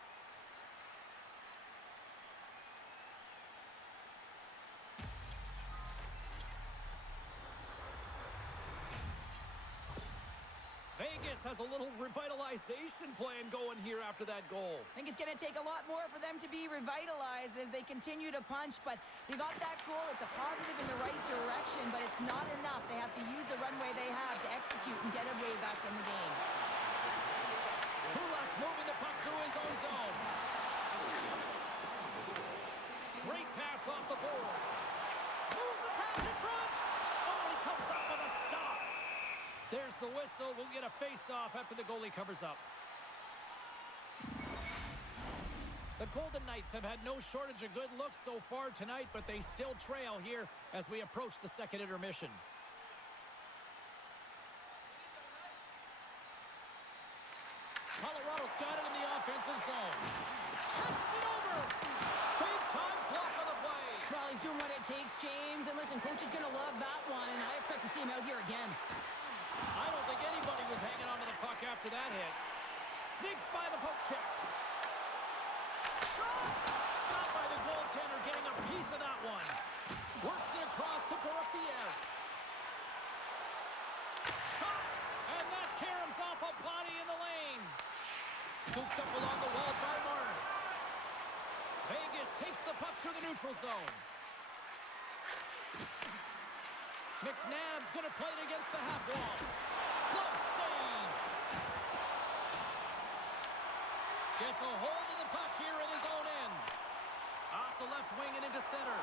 Vegas has a little revitalization plan going here after that goal. I think it's going to take a lot more for them to be revitalized as they continue to punch, but they got that goal. It's a positive in the right direction, but it's not enough. They have to use the runway they have to execute and get a way back in the game. Kulak's moving the puck through his own zone. Great pass off the boards. Moves the pass in front. Only comes up with a stop. There's the whistle. We'll get a face-off after the goalie covers up. The Golden Knights have had no shortage of good looks so far tonight, but they still trail here as we approach the second intermission. Colorado's got it in the offensive zone. Passes it over. Big-time block on the play. Well, he's doing what it takes, James. And listen, coach is going to love that one, and I expect to see him out here again. I don't think anybody was hanging on to the puck after that hit. Sneaks by the poke check. Shot! Stopped by the goaltender, getting a piece of that one. Works it across to Dorofeev. Shot! And that caroms off a body in the lane. Scooped up along the wall by Marner. Vegas takes the puck through the neutral zone. McNabb's going to play it against the half wall. Glove save. Gets a hold of the puck here in his own end. Off the left wing and into center.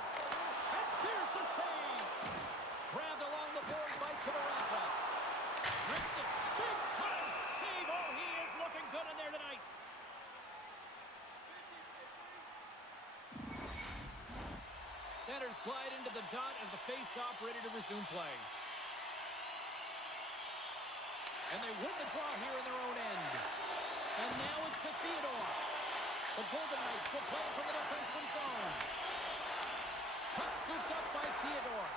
And there's the save. Grabbed along the boards by players glide into the dot as the face-off ready to resume play. And they win the draw here in their own end. And now it's to Theodore. The Golden Knights will play from the defensive zone. Puck scooped up by Theodore.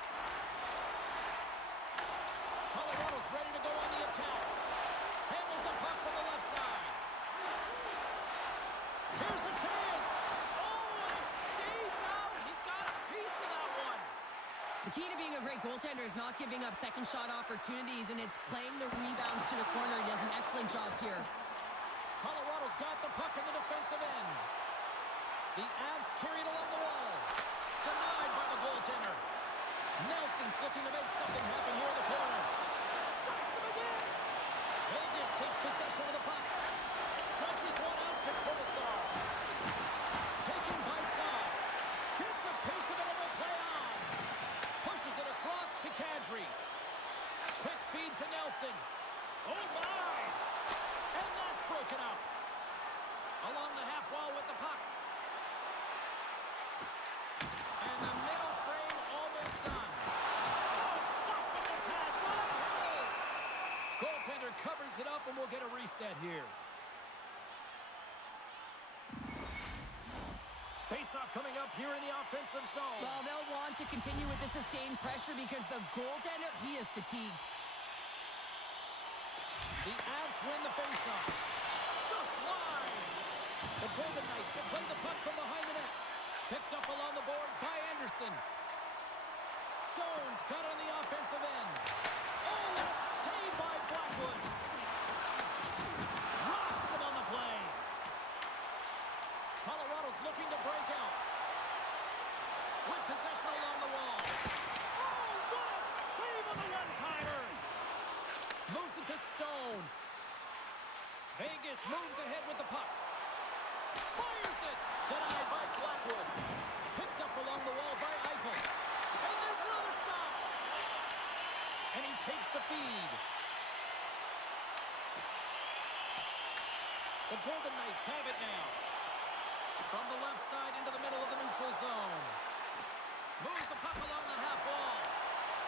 Colorado's ready to go on the attack. Handles the puck from the left side. Here's a chance. Oh, and it stays out. He got a piece of that one. The key to being a great goaltender is not giving up second shot opportunities, and it's playing the rebounds to the corner. He does an excellent job here. Colorado's got the puck in the defensive end. The Avs carry it along the wall. Denied by the goaltender. Nelson's looking to make something happen here in the corner. Stops him again. Vegas takes possession of the puck. Stretches one out to Kolasar. Taken by Saad. Gets a piece of it and will play on. Pushes it across to Kadri. Quick feed to Nelson. Oh my! And that's broken up. Along the half wall with the puck. And the middle frame almost done. Oh, stop with the pad. Goaltender covers it up and we'll get a reset here. Face-off coming up here in the offensive zone. Well, they'll want to continue with the sustained pressure because the goaltender, he is fatigued. The Avs win the face-off. Just wide. The Golden Knights have played the puck from behind the net. Picked up along the boards by Anderson. Stone's got it on the offensive end. Oh, what a save by Blackwood. Rocks him on the play. Colorado's looking to break out. With possession along the wall. Oh, what a save on the one-timer. Moves it to Stone. Vegas moves ahead with the puck. Fires it. Denied by Blackwood. Picked up along the wall by Eichel. And there's another stop. And he takes the feed. The Golden Knights have it now. From the left side into the middle of the neutral zone. Moves the puck along the half wall.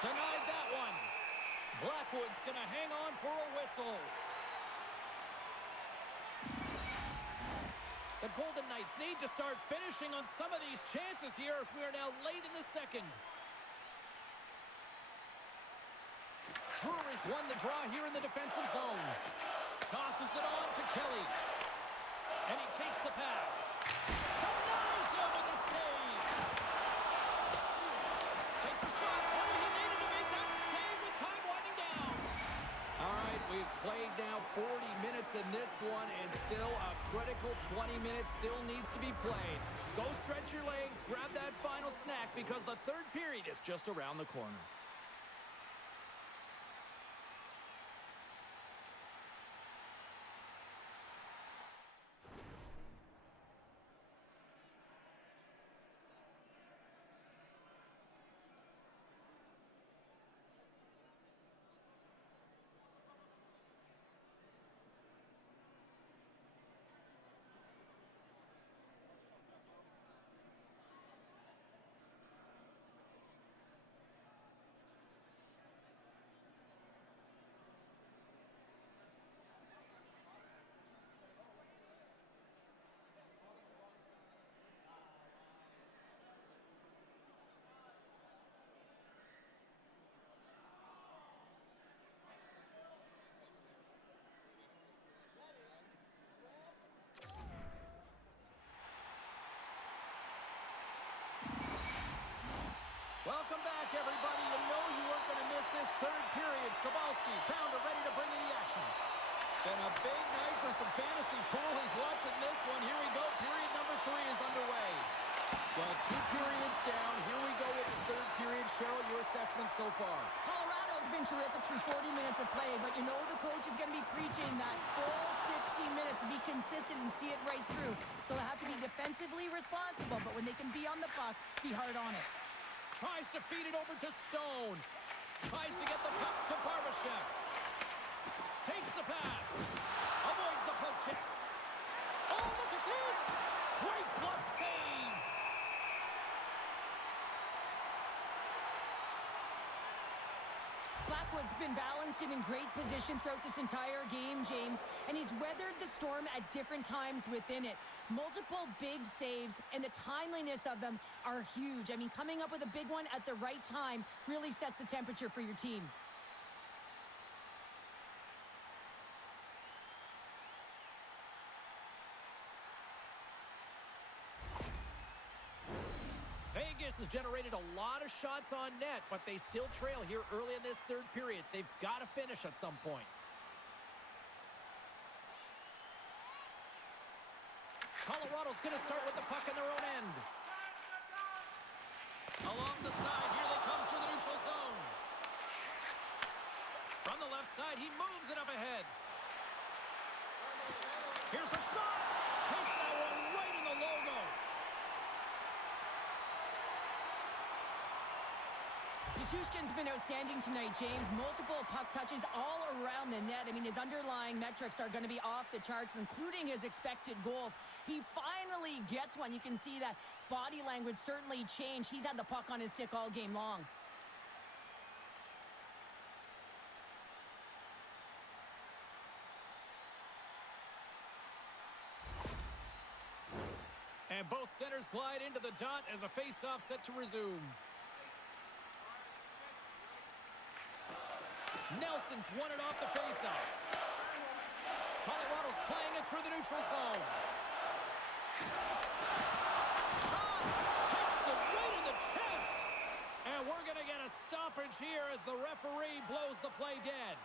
Denied that one. Blackwood's going to hang on for a whistle. The Golden Knights need to start finishing on some of these chances here as we are now late in the second. Drury's won the draw here in the defensive zone. Tosses it on to Kelly. And he takes the pass. Denies him with the save. Takes a shot. Oh, he needed to make that save with time winding down. All right, we've played now 40 minutes in this one, and still a critical 20 minutes still needs to be played. Go stretch your legs, grab that final snack, because the third period is just around the corner. Welcome back, everybody. You know you weren't going to miss this third period. Sabalski, Pounder ready to bring in the action. Been a big night for some fantasy pool. He's watching this one. Here we go. Period number 3 is underway. Well, 2 periods down. Here we go with the third period. Cheryl, your assessment so far? Colorado's been terrific through 40 minutes of play, but you know the coach is going to be preaching that full 60 minutes to be consistent and see it right through. So they have to be defensively responsible, but when they can be on the puck, be hard on it. Tries to feed it over to Stone. Tries to get the puck to Barbashev. Takes the pass. Avoids the poke check. Oh, look at this! Great glove save! Blackwood's been balanced and in great position throughout this entire game, James, and he's weathered the storm at different times within it. Multiple big saves, and the timeliness of them are huge. I mean, coming up with a big one at the right time really sets the temperature for your team. Vegas has generated a lot of shots on net, but they still trail here early in this third period. They've got to finish at some point. Colorado's going to start with the puck in their own end. Along the side, here they come through the neutral zone. From the left side, he moves it up ahead. Here's a shot. Takes that one right in the logo. Nichushkin's been outstanding tonight, James. Multiple puck touches all around the net. I mean, his underlying metrics are going to be off the charts, including his expected goals. He finally gets one. You can see that body language certainly changed. He's had the puck on his stick all game long. And both centers glide into the dot as a face-off set to resume. Nelson's won it off the faceoff. Colorado's playing it through the neutral zone. Shot! Takes it right in the chest! And we're going to get a stoppage here as the referee blows the play dead.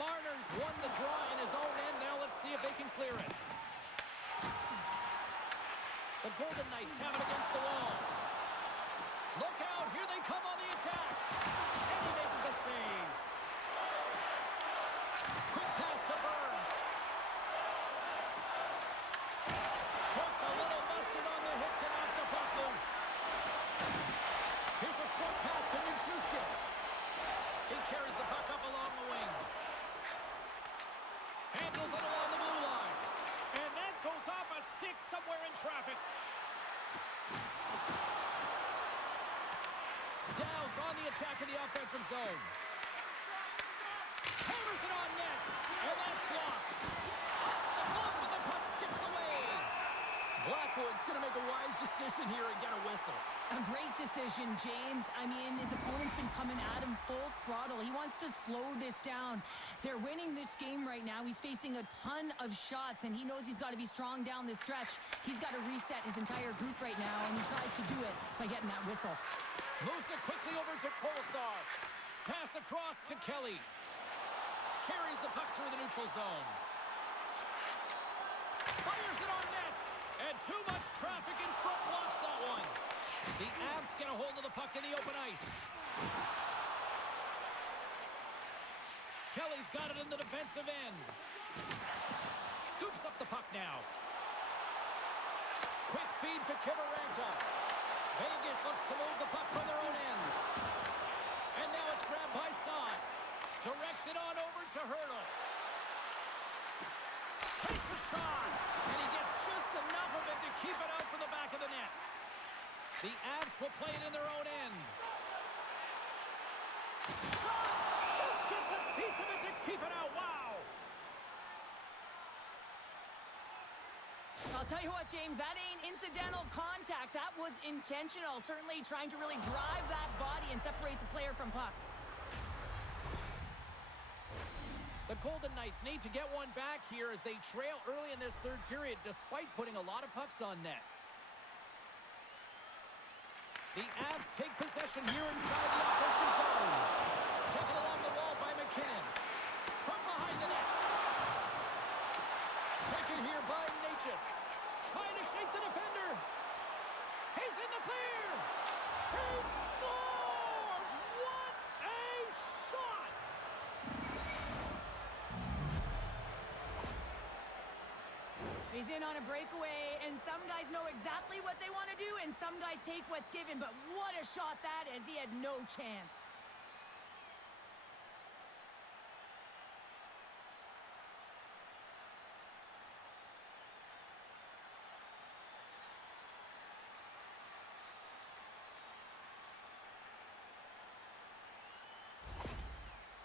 Marner's won the draw in his own end. Now let's see if they can clear it. The Golden Knights have it against the wall. Look out. Here they come on the attack. And he makes the save. Quick pass to Burns. Puts a little mustard on the hit to knock the puck loose. Here's a short pass to Nichushkin. He carries the puck up along the wing. Handles it along the blue line. And that goes off a stick somewhere in traffic. Downs on the attack in the offensive zone. Hammers it on net. And that's blocked. The block when the puck skips away. Blackwood's going to make a wise decision here and get a whistle. A great decision, James. I mean, his opponent's been coming at him full throttle. He wants to slow this down. They're winning this game right now. He's facing a ton of shots, and he knows he's got to be strong down this stretch. He's got to reset his entire group right now, and he tries to do it by getting that whistle. Moves it quickly over to Kolesar. Pass across to Kelly. Carries the puck through the neutral zone. Fires it on net. And too much traffic in front blocks that one. The Avs get a hold of the puck in the open ice. Kelly's got it in the defensive end. Scoops up the puck now. Quick feed to Kiviranta. Vegas looks to move the puck from their own end. And now it's grabbed by Saad. Directs it on over to Hurdle. Takes a shot. And he gets just enough of it to keep it out from the back of the net. The Avs will play it in their own end. Shot! Just gets a piece of it to keep it out. Wow! I'll tell you what, James, that ain't incidental contact. That was intentional. Certainly trying to really drive that body and separate the player from puck. The Golden Knights need to get one back here as they trail early in this third period despite putting a lot of pucks on net. The Avs take possession here inside the offensive zone. Taken along the wall by McKinnon. From behind the net. Taken here by Natchez. Trying to shake the defender. He's in the clear. He scores! What a shot! He's in on a breakaway, and some guys know exactly what they want to do, and some guys take what's given, but what a shot that is. He had no chance.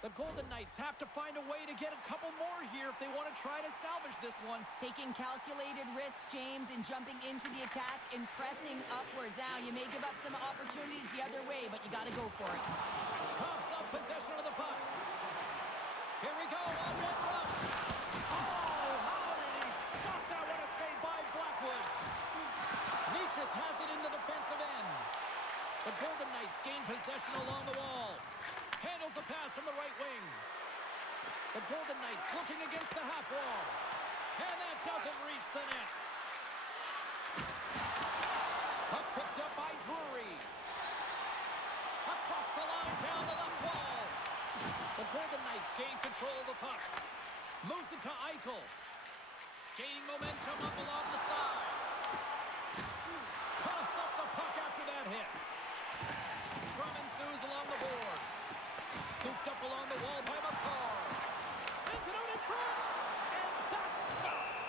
The Golden Knights have to find a way to get a couple more here if they want to try to salvage this one. Taking calculated risks, James, in jumping into the attack and pressing upwards. Now, you may give up some opportunities the other way, but you got to go for it. Coughs up possession of the puck. Here we go, on red rush. Oh, how did he stop that? What a save by Blackwood. Nietzsche has it in the defensive end. The Golden Knights gain possession along the wall. Handles the pass from the right wing. The Golden Knights looking against the half wall. And that doesn't reach the net. Puck picked up by Drury. Across the line, down the left wall. The Golden Knights gain control of the puck. Moves it to Eichel. Gaining momentum up along the side. Coughs up the puck after that hit. Scrum ensues along the boards. Scooped up along the wall by McCarr. Sends it out in front. And that's stopped.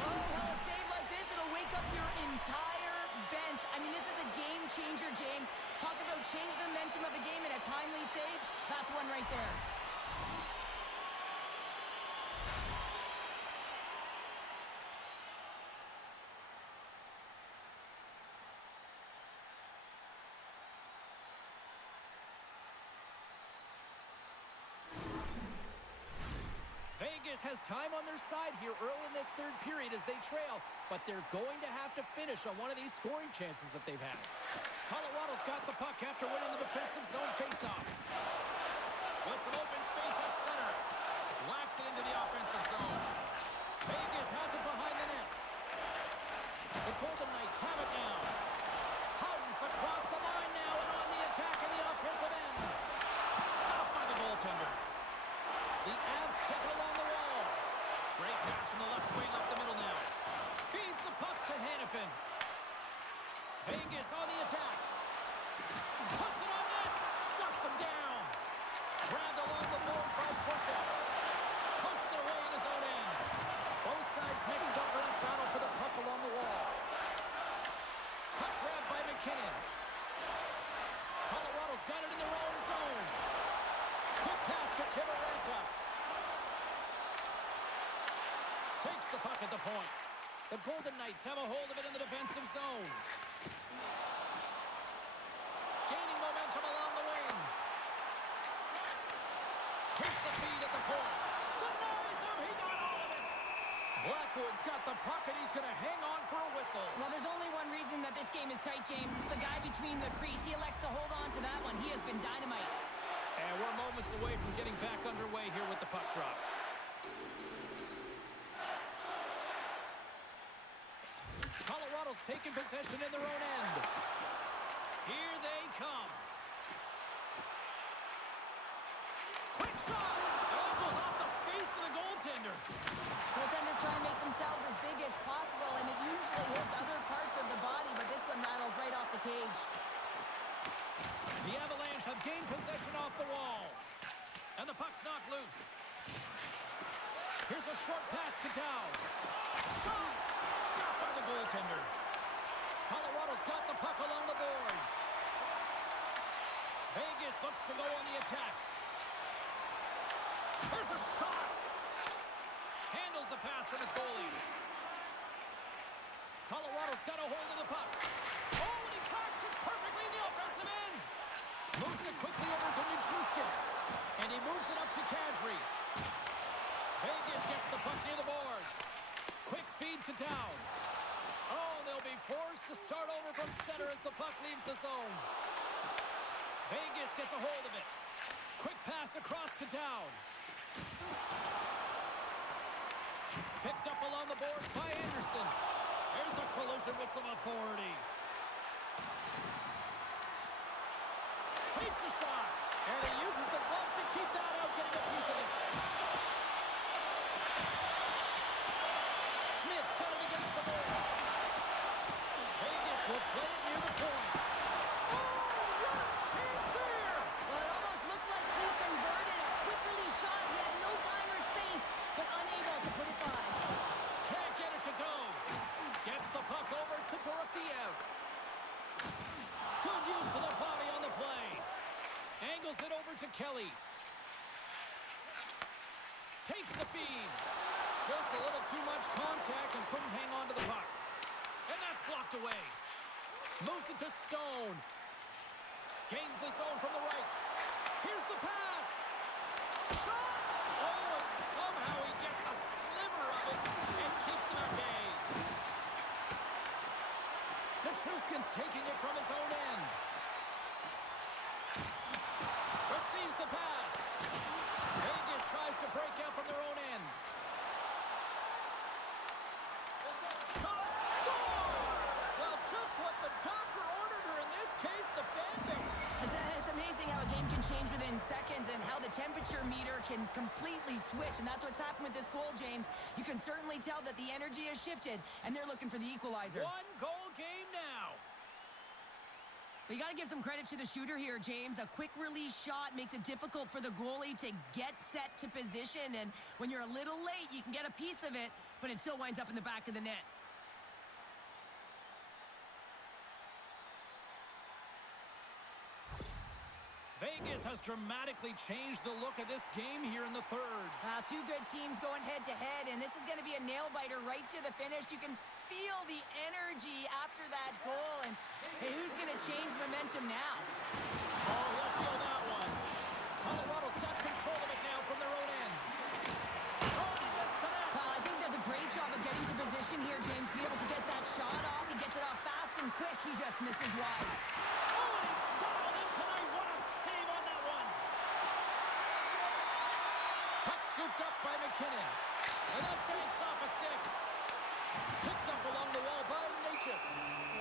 Oh, well, a save like this, it'll wake up your entire bench. I mean, this is a game changer, James. Talk about change the momentum of the game in a timely save. That's one right there. Vegas has time on their side here early in this third period as they trail, but they're going to have to finish on one of these scoring chances that they've had. Colorado's got the puck after winning the defensive zone faceoff. With some open space at center. Lacks it into the offensive zone. Vegas has it behind the net. The Golden Knights have it now. Howden's across the line now and on the attack in the offensive end. Stopped by the goaltender. The Avs take it along the wall. Great pass from the left wing up the middle now. Feeds the puck to Hannafin. Vegas on the attack. Puts it on net. Shuts him down. Grabbed along the board by Forsett. Pumps it away in his own end. Both sides mixed up for that battle for the puck along the wall. Puck grabbed by McKinnon. Colorado's got it in their own zone. Quick pass to Kivaranta. Takes the puck at the point. The Golden Knights have a hold of it in the defensive zone. Gaining momentum along the wing. Hits the feed at the point. Denies him. He got all of it. Blackwood's got the puck, and he's going to hang on for a whistle. Well, there's only one reason that this game is tight, James. It's the guy between the crease. He elects to hold on to that one. He has been dynamite. And we're moments away from getting back underway here with the puck drop. Colorado's taking possession in their own end. Here they come. Quick shot! Oh, goes off the face of the goaltender. Goaltenders try and make themselves as big as possible, and it usually hits other parts of the body, but this one rattles right off the cage. The Avalanche have gained possession off the wall. And the puck's knocked loose. Here's a short pass to Dow. Shot! Stopped by the goaltender. Colorado's got the puck along the boards. Vegas looks to go on the attack. There's a shot! Handles the pass from his goalie. Colorado's got a hold of the puck. Oh, and he cracks it perfectly in the offensive end. Moves it quickly over to Nichushkin. And he moves it up to Kadri. Vegas gets the puck near the boards. Quick feed to Down. Oh, they'll be forced to start over from center as the puck leaves the zone. Vegas gets a hold of it. Quick pass across to Down. Picked up along the boards by Anderson. There's a collision with some authority. Takes a shot, and he uses the glove to keep that out, getting a piece of it. Smith's got it against the boards. Vegas will play it near the point. Oh, what a chance there! Well, it almost looked like he converted a quick release shot. He had no time or space, but unable to put it by. Can't get it to go. Gets the puck over to Dorofeev. to Kelly. Takes the feed. Just a little too much contact and couldn't hang on to the puck. And that's blocked away. Moves it to Stone. Gains the zone from the right. Here's the pass. Shot! Oh, and somehow he gets a sliver of it and keeps him at bay. Nichushkin's taking it from his own end. Receives the pass. Vegas tries to break out from their own end. Shot! Scores! Well, just what the doctor ordered, or in this case, the fan base. It's amazing how a game can change within seconds and how the temperature meter can completely switch. And that's what's happened with this goal, James. You can certainly tell that the energy has shifted, and they're looking for the equalizer. One-goal game now. But you got to give some credit to the shooter here, James. A quick release shot makes it difficult for the goalie to get set to position. And when you're a little late, you can get a piece of it, but it still winds up in the back of the net. Vegas has dramatically changed the look of this game here in the third. Two good teams going head-to-head, and this is going to be a nail-biter right to the finish. You can feel the energy after that goal, and hey, who's going to change momentum now? Oh, he'll feel that one. Colorado's got control of it now from their own end. Oh, he missed the net. I think he does a great job of getting to position here, James. Be able to get that shot off. He gets it off fast and quick. He just misses wide. Oh, and he's dialed in tonight. What a save on that one. Puck scooped up by McKinnon. And that banks off a stick. Picked up along the wall by Natchez.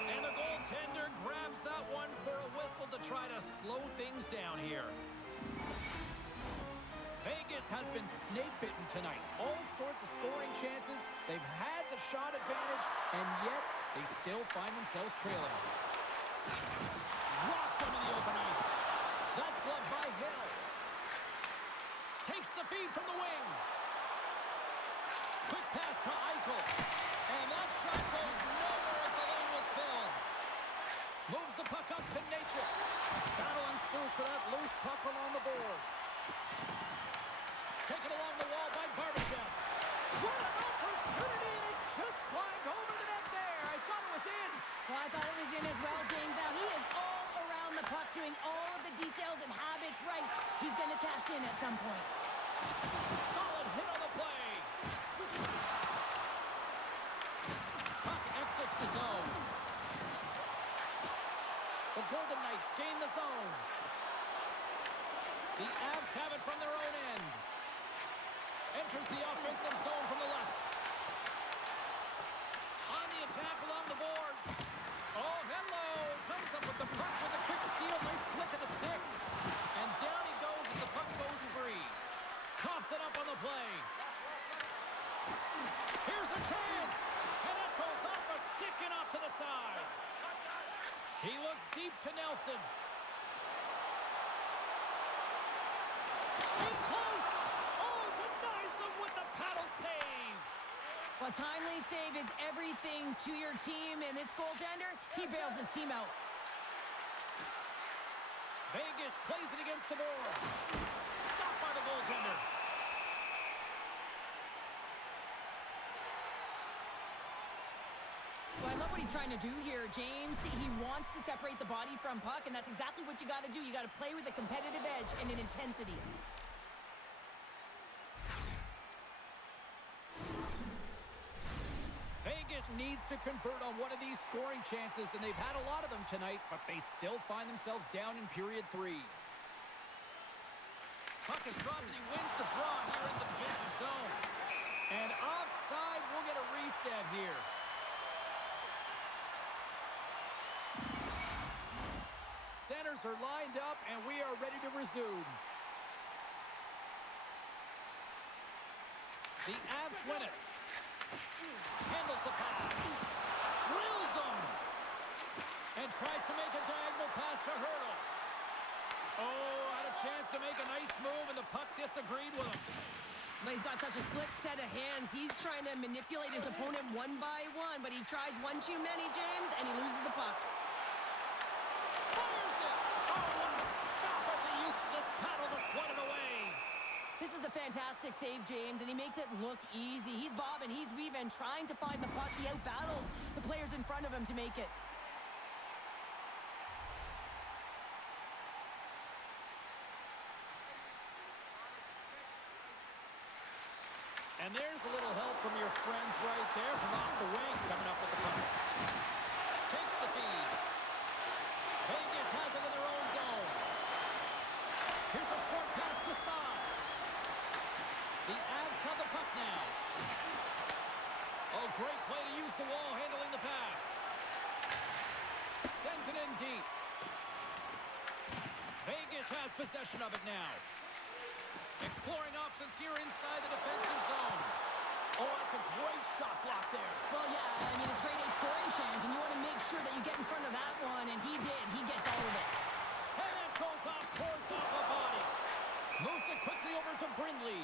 And the goaltender grabs that one for a whistle to try to slow things down here. Vegas has been snake-bitten tonight. All sorts of scoring chances. They've had the shot advantage, and yet they still find themselves trailing. Rocked him in the open ice. That's gloved by Hill. Takes the feed from the wing. Quick pass to Eichel. And that shot goes nowhere as the lane was filled. Moves the puck up to Natchez. Battle ensues for that loose puck along the boards. Taken along the wall by Barbashev. What an opportunity, and it just climbed over the net there. I thought it was in. Well, I thought it was in as well, James. Now, he is all around the puck, doing all of the details and habits right. He's going to cash in at some point. Solid hit on the play. Puck exits the zone. The Golden Knights gain the zone. The Avs have it from their own end. Enters the offensive zone from the left. On the attack along the boards. Oh, hello. Comes up with the puck with a quick steal. Nice flick of the stick. And down he goes as the puck goes free. Coughs it up on the play. Here's a chance. And it goes off a stick and off to the side. He looks deep to Nelson. In close. Oh, denies him with the paddle save. Well, timely save is everything to your team, and this goaltender, he bails his team out. Vegas plays it against the boards. Stopped by the goaltender. Well, I love what he's trying to do here, James. He wants to separate the body from puck, and that's exactly what you got to do. You got to play with a competitive edge and an intensity. Vegas needs to convert on one of these scoring chances, and they've had a lot of them tonight, but they still find themselves down in period 3. Puck is dropped, and he wins the draw here in the defensive zone. And offside, we'll get a reset here. Centers are lined up, and we are ready to resume. The Avs win it. Handles the pass. Drills him. And tries to make a diagonal pass to Hurdle. Oh, had a chance to make a nice move, and the puck disagreed with him. But he's got such a slick set of hands. He's trying to manipulate his opponent one by one, but he tries one too many, James, and he loses the puck. Fires it. Oh, what a stop as he used to just paddle the fantastic save, James, and he makes it look easy. He's bobbing, he's weaving, trying to find the puck. He out-battles the players in front of him to make it. And there's a little help from your friends right there from off the wing, coming up with the puck. Takes the feed. Vegas has it in their own zone. Here's a short pass to Saad. The Avs have the puck now. Oh, great play to use the wall, handling the pass. Sends it in deep. Vegas has possession of it now. Exploring options here inside the defensive zone. Oh, that's a great shot block there. Well, yeah, I mean, it's grade A scoring chance, and you want to make sure that you get in front of that one, and he did. He gets all of it. And that goes off, pours off a body. Moves it quickly over to Brindley.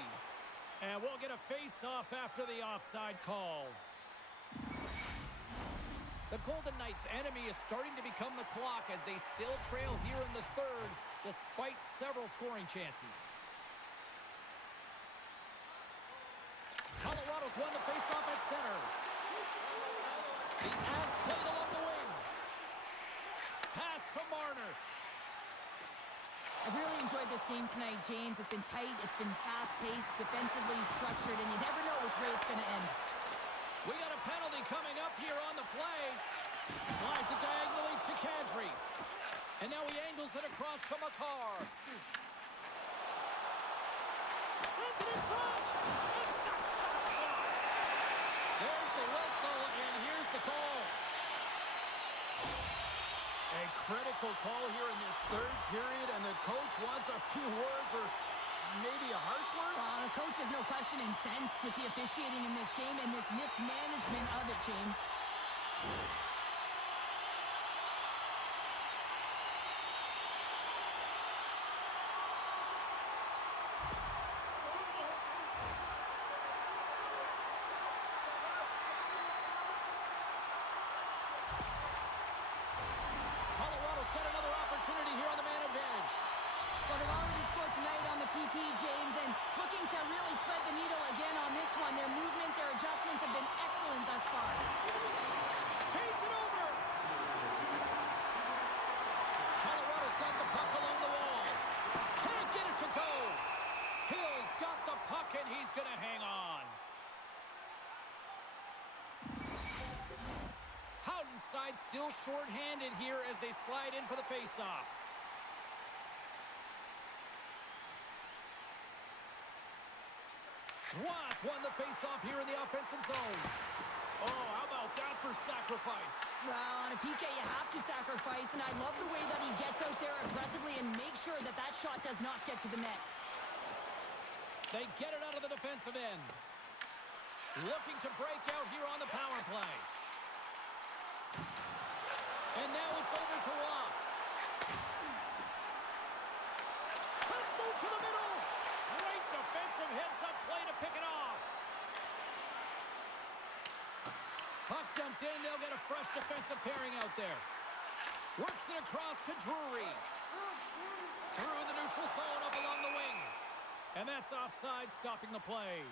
And we'll get a face-off after the offside call. The Golden Knights' enemy is starting to become the clock as they still trail here in the third, despite several scoring chances. Colorado's won the face-off at center. The Avs played along the wing. Pass to Marner. I've really enjoyed this game tonight, James. It's been tight, it's been fast-paced, defensively structured, and you never know which way it's going to end. We got a penalty coming up here on the play. Slides it diagonally to Kadri. And now he angles it across to Makar. Sends it in front. And that shot's blocked. There's the whistle, and here's the call. A critical call here in this third period, and the coach wants a few words or maybe a harsh words? The coach is no question incensed with the officiating in this game and this mismanagement of it, James. Colorado's got another opportunity here on the man advantage. Well, they've already scored tonight on the PP, James, and looking to really thread the needle again on this one. Their movement, their adjustments have been excellent thus far. Paints it over. Colorado's got the puck along the wall. Can't get it to go. Hill's got the puck, and he's going to hang on. Howden's side still short-handed here as they slide in for the face-off. Ross won the face-off here in the offensive zone. Oh, how about that for sacrifice? Well, on a PK, you have to sacrifice, and I love the way that he gets out there aggressively and makes sure that that shot does not get to the net. They get it out of the defensive end. Looking to break out here on the power play. And now it's over to Rob. Let's move to the middle. Great defensive heads-up play to pick it off. Puck dumped in. They'll get a fresh defensive pairing out there. Works it across to Drury. Through the neutral zone up along the wing. And that's offside, stopping the play.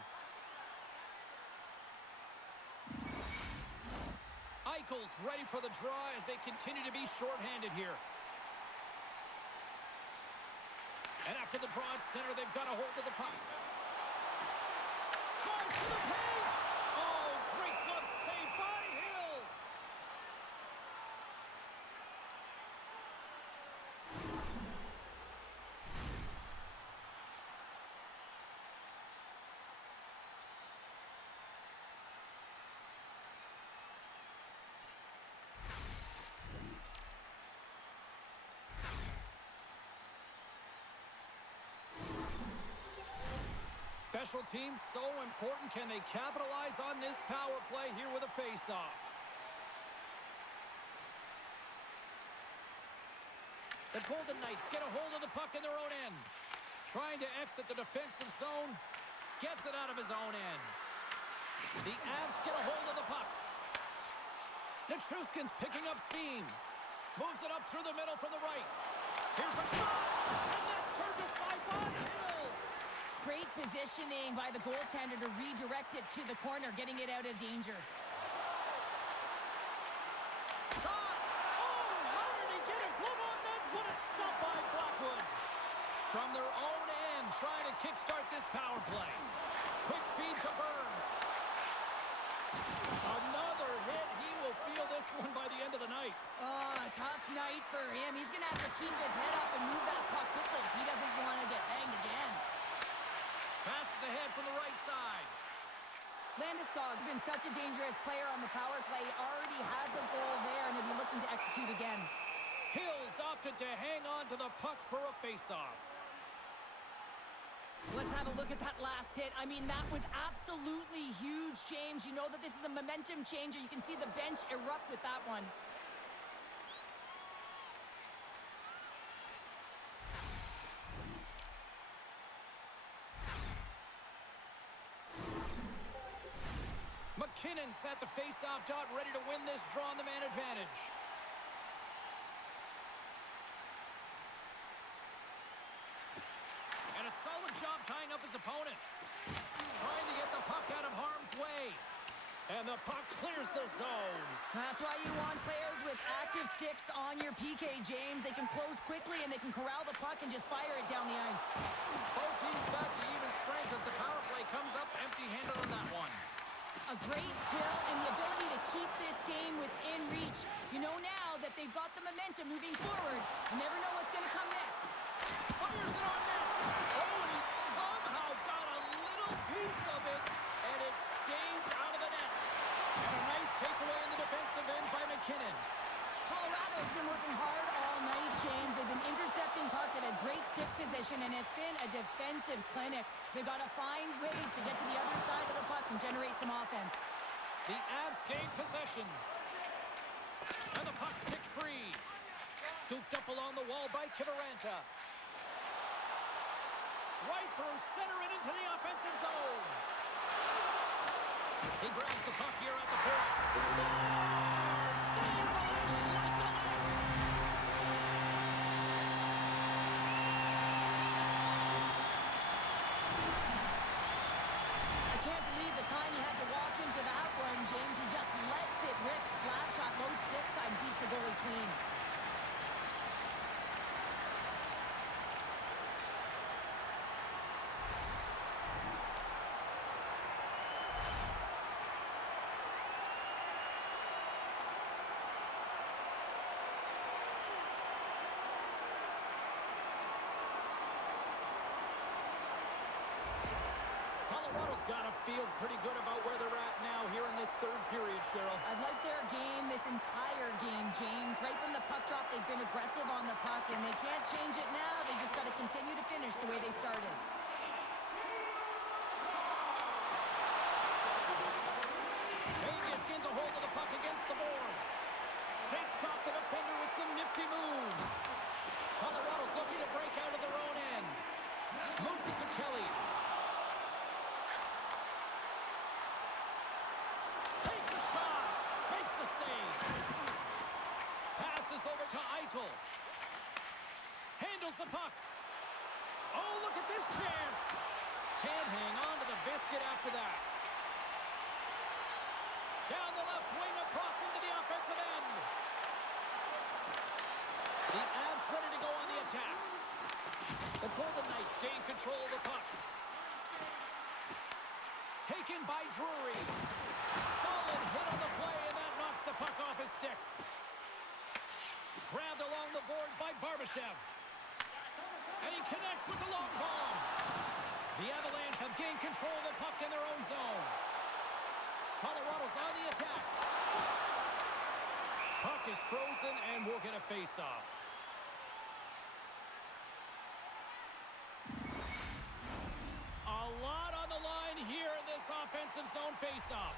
Eichel's ready for the draw as they continue to be shorthanded here. And after the draw at center, they've got a hold of the puck. Drives to the paint! Oh, great glove save by Hill! Special teams so important. Can they capitalize on this power play here with a face-off? The Golden Knights get a hold of the puck in their own end. Trying to exit the defensive zone. Gets it out of his own end. The Avs get a hold of the puck. Nichushkin's picking up steam. Moves it up through the middle from the right. Here's a shot. And that's turned aside by Hill. Great positioning by the goaltender to redirect it to the corner, getting it out of danger. Shot! Oh, how did he get a glove on that? What a stop by Blackwood. From their own end, trying to kickstart this power play. Quick feed to Burns. Another hit. He will feel this one by the end of the night. Oh, tough night for him. He's going to have to keep his head up and move that puck quickly if he doesn't want to get banged again. Passes ahead from the right side. Landeskog's been such a dangerous player on the power play. Already has a goal there, and he'll be looking to execute again. Hills opted to hang on to the puck for a face-off. Let's have a look at that last hit. I mean, that was absolutely huge, James. You know that this is a momentum changer. You can see the bench erupt with that one. McKinnon's at the face-off dot, ready to win this draw on the man advantage. And a solid job tying up his opponent. Trying to get the puck out of harm's way. And the puck clears the zone. That's why you want players with active sticks on your PK, James. They can close quickly and they can corral the puck and just fire it down the ice. Both teams back to even strength as the power play comes up empty-handed on that one. A great kill and the ability to keep this game within reach. You know now that they've got the momentum moving forward. You never know what's going to come next. Fires it on net. Oh, and he somehow got a little piece of it, and it stays out of the net. And a nice takeaway in the defensive end by McKinnon. Colorado's been working hard all night, James. They've been intercepting pucks at a great stick position, and it's been a defensive clinic. They've got to find ways to get to the other side of the puck and generate some offense. The Avs gain possession. And the puck's kicked free. Scooped up along the wall by Kiviranta. Right through center and into the offensive zone. He grabs the puck here at the point. Stars! The Avalanche light the lead. I can't believe the time he had to walk into that one, James. He just lets it rip. Slap shot, low stick side, beats the goalie clean. Colorado's got to feel pretty good about where they're at now here in this third period, Cheryl. I've liked their game this entire game, James. Right from the puck drop, they've been aggressive on the puck, and they can't change it now. They just got to continue to finish the way they started. Vegas gains a hold of the puck against the boards. Shakes off the defender with some nifty moves. Colorado's looking to break out of their own end. Moves it to Kelly. Takes a shot. Makes the save. Passes over to Eichel. Handles the puck. Oh, look at this chance. Can't hang on to the biscuit after that. Down the left wing, across into the offensive end. The Avs ready to go on the attack. The Golden Knights gain control of the puck. Taken by Drury. Solid hit on the play, and that knocks the puck off his stick. Grabbed along the boards by Barbashev. And he connects with the long bomb. The Avalanche have gained control of the puck in their own zone. Colorado's on the attack. Puck is frozen, and we'll get a face-off. A lot on the line here in this offensive zone face-off.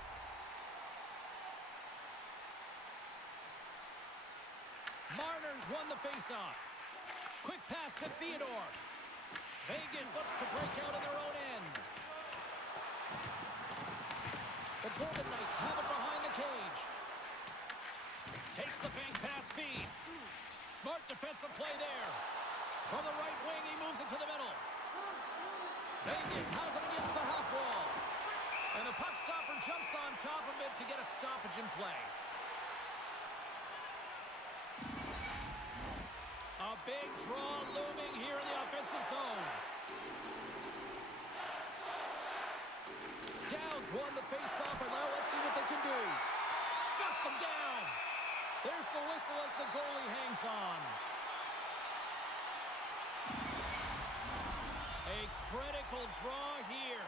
Marner's won the face-off. Quick pass to Theodore. Vegas looks to break out in their own end. The Golden Knights have it behind the cage. Takes the bank pass feed. Smart defensive play there. From the right wing, he moves it to the middle. Vegas has it against the half wall. And the puck stopper jumps on top of it to get a stoppage in play. A big draw looming here in the offensive zone. Downs won the faceoff, and now let's see what they can do. Shuts him down. There's the whistle as the goalie hangs on. A critical draw here.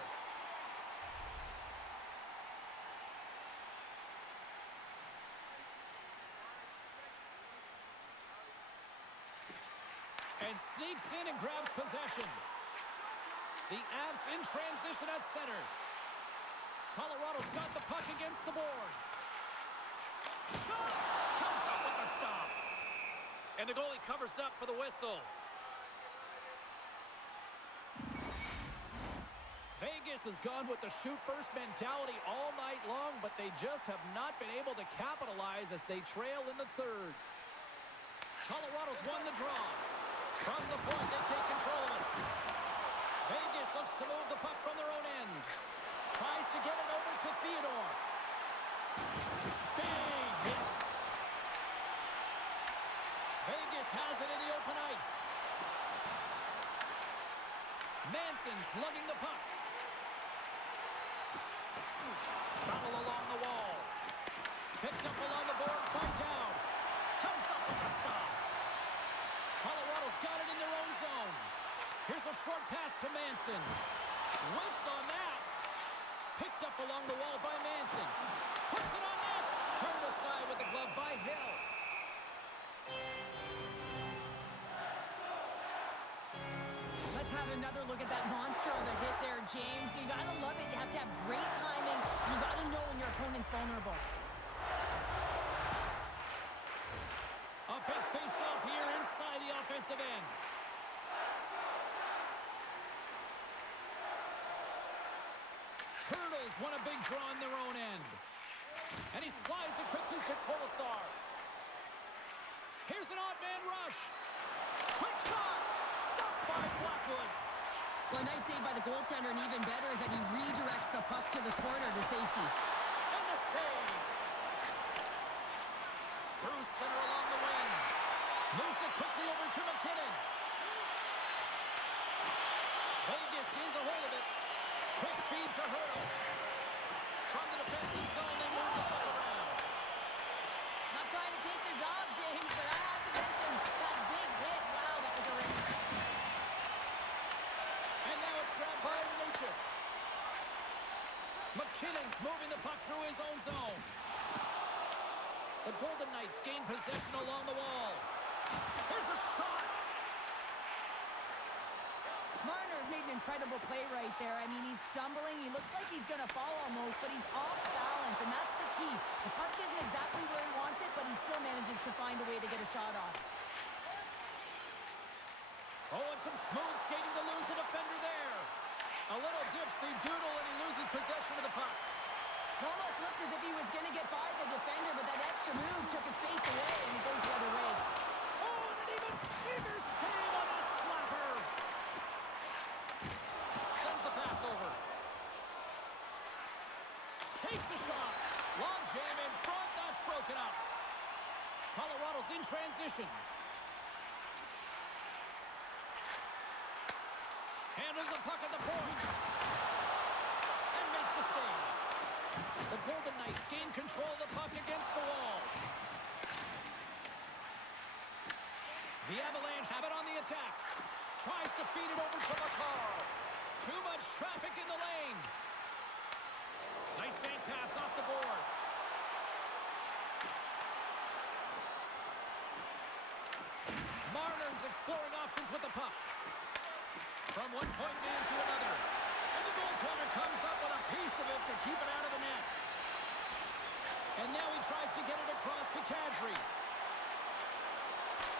And sneaks in and grabs possession. The Avs in transition at center. Colorado's got the puck against the boards. Shot! Comes up with the stop. And the goalie covers up for the whistle. Vegas has gone with the shoot-first mentality all night long, but they just have not been able to capitalize as they trail in the third. Colorado's won the draw. From the point, they take control of it. Vegas looks to move the puck from their own end. Tries to get it over to Theodore. Big hit. Vegas has it in the open ice. Manson's lugging the puck. Battle along the wall. Picked up along the boards by Down. Comes up with a stop. Colorado's got it in their own zone. Here's a short pass to Manson. Whiffs on that. Picked up along the wall by Manson. Puts it on net. Turned aside with the glove by Hill. Let's have another look at that monster of a hit there, James. You gotta love it. You have to have great timing. You gotta know when your opponent's vulnerable. A big face-off here inside the offensive end. Hurdles won a big draw on their own end. And he slides it quickly to Colasar. Here's an odd man rush. Quick shot. Stopped by Blackwood. Well, a nice save by the goaltender, and even better is that he redirects the puck to the corner to safety. And the save. Through center along the wing. Moves it quickly over to McKinnon. Vegas gains a hold of it. Quick feed to Hurdle. From the defensive zone, they move the puck around. Not trying to take your job, James, but I have to mention that big hit. Wow, that was a ring. And now it's grabbed by Natchez. McKinnon's moving the puck through his own zone. The Golden Knights gain possession along the wall. Here's a shot. Marner's made an incredible play right there. I mean, he's stumbling. He looks like he's going to fall almost, but he's off balance, and that's the key. The puck isn't exactly where he wants it, but he still manages to find a way to get a shot off. Oh, and some smooth skating to lose a defender there. A little dipsy doodle, and he loses possession of the puck. It almost looked as if he was going to get by the defender, but that extra move took his space away, and it goes the other way. Oh, and an even bigger save on this slapper. Sends the pass over. Takes the shot. Long jam in front. That's broken up. Colorado's in transition. Handles the puck at the point. And makes the save. The Golden Knights gain control of the puck against the wall. The Avalanche have it on the attack. Tries to feed it over to Makar. Too much traffic in the lane. Nice bank pass off the boards. Marner's exploring options with the puck. From one point man to another. And the goaltender comes up with a piece of it to keep it out of the net. And now he tries to get it across to Kadri.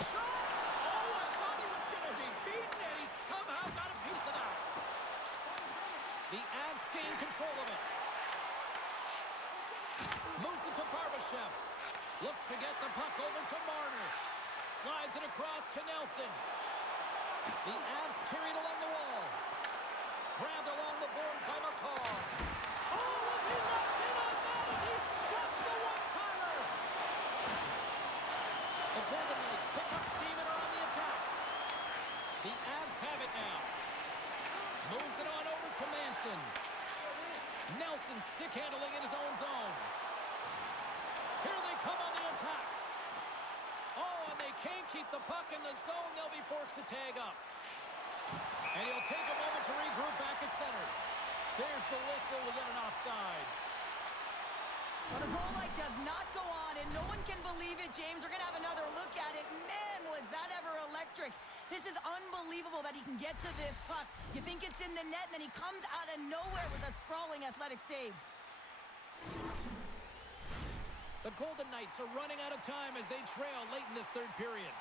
Shot! Oh, I thought he was going to be beaten, and he somehow got a piece of that. The Avs gain control of it. Moves it to Barbashev. Looks to get the puck over to Marner. Slides it across to Nelson. The Avs carry it along the wall. Grabbed along the boards by McCall. Oh, was he locked in on that as he stuffs the one-timer? The Golden Knights pick up steam and are on the attack. The Avs have it now. Moves it on over to Manson. Nelson stick handling in his own zone. Here they come on the attack. Oh, and they can't keep the puck in the zone. They'll be forced to tag up. And he'll take a moment to regroup back at center. There's the whistle. We got an offside. Well, the goal light does not go on, and no one can believe it, James. We're going to have another look at it. Man, was that ever electric. This is unbelievable that he can get to this puck. You think it's in the net, and then he comes out of nowhere with a sprawling athletic save. The Golden Knights are running out of time as they trail late in this third period.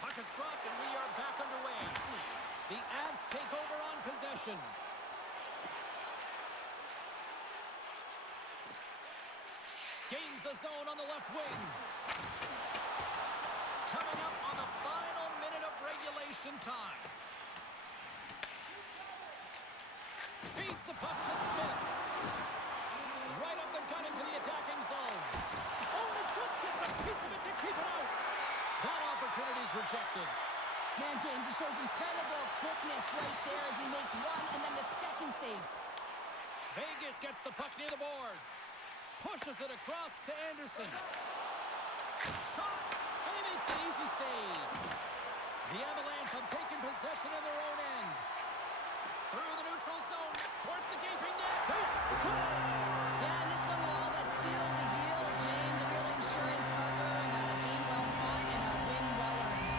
Puck is dropped, and we are back underway. The Avs take over on possession. Gains the zone on the left wing. Coming up on the final minute of regulation time. Feeds the puck to Smith. Right up the gut into the attacking zone. Oh, and it just gets a piece of it to keep it out. That opportunity is rejected. Man, James, he shows incredible quickness right there as he makes one and then the second save. Vegas gets the puck near the boards. Pushes it across to Anderson. Shot, and he makes an easy save. The Avalanche have taken possession in their own end. Through the neutral zone, towards the gaping net. They score! Yeah, and this one will all but seal the deal, James. A real insurance marker and a game well fought and a win well earned.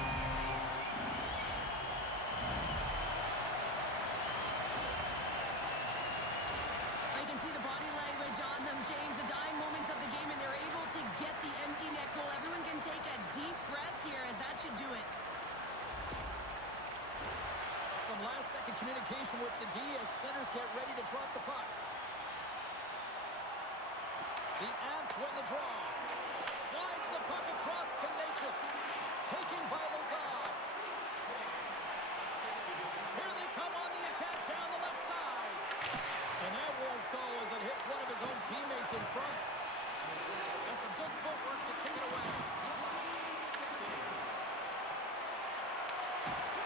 I can see the body language on them, James. The dying moments of the game, and they're able to get the empty net goal. Everyone can take a deep breath here, as that should do it. Some last-second communication with the D as centers get ready to drop the puck. The Avs win the draw. Slides the puck across to Natchez. Taken by Lazar. Here they come on the attack down the left side. And that won't go as it hits one of his own teammates in front. And some good footwork to kick it away.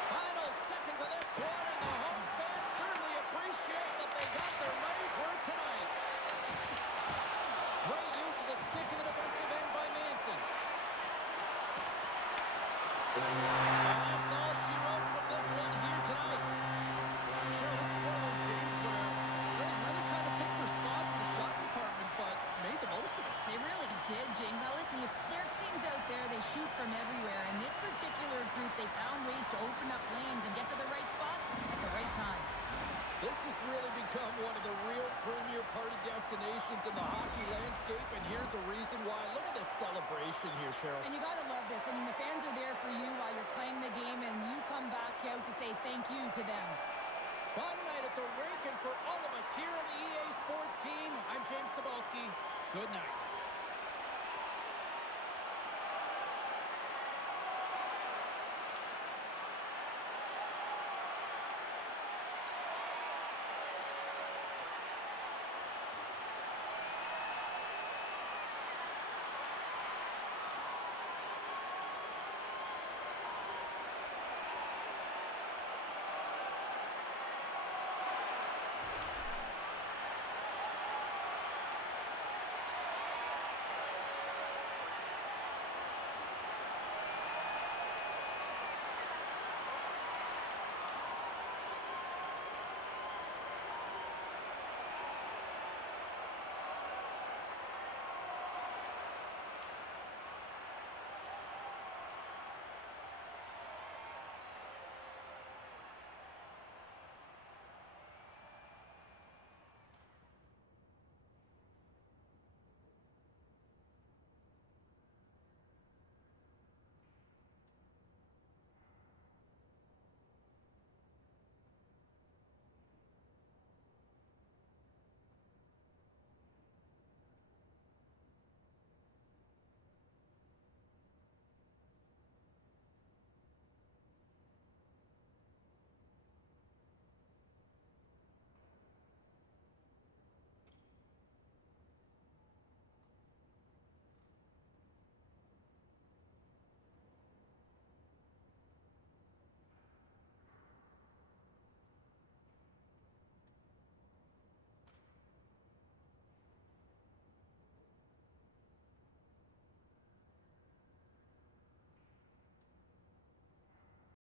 Final seconds of this one, and the home fans certainly appreciate that they got their money's worth tonight. Great use of the stick in the defensive end by Manson. And that's all she wrote from this one here tonight. Sure, this is one of those games where they really kind of picked their spots in the shot department, but made the most of it. They really did, James. Now listen, there's teams out there, they shoot from everywhere. In this particular group, they found ways to open up lanes and get to the right spots at the right time. This has really become one of the real premier party destinations in the hockey landscape, and here's a reason why. Look at this celebration here, Cheryl. And you got to love this. I mean, the fans are there for you while you're playing the game, and you come back out to say thank you to them. Fun night at the rink, and for all of us here on the EA Sports team, I'm James Cebulski. Good night.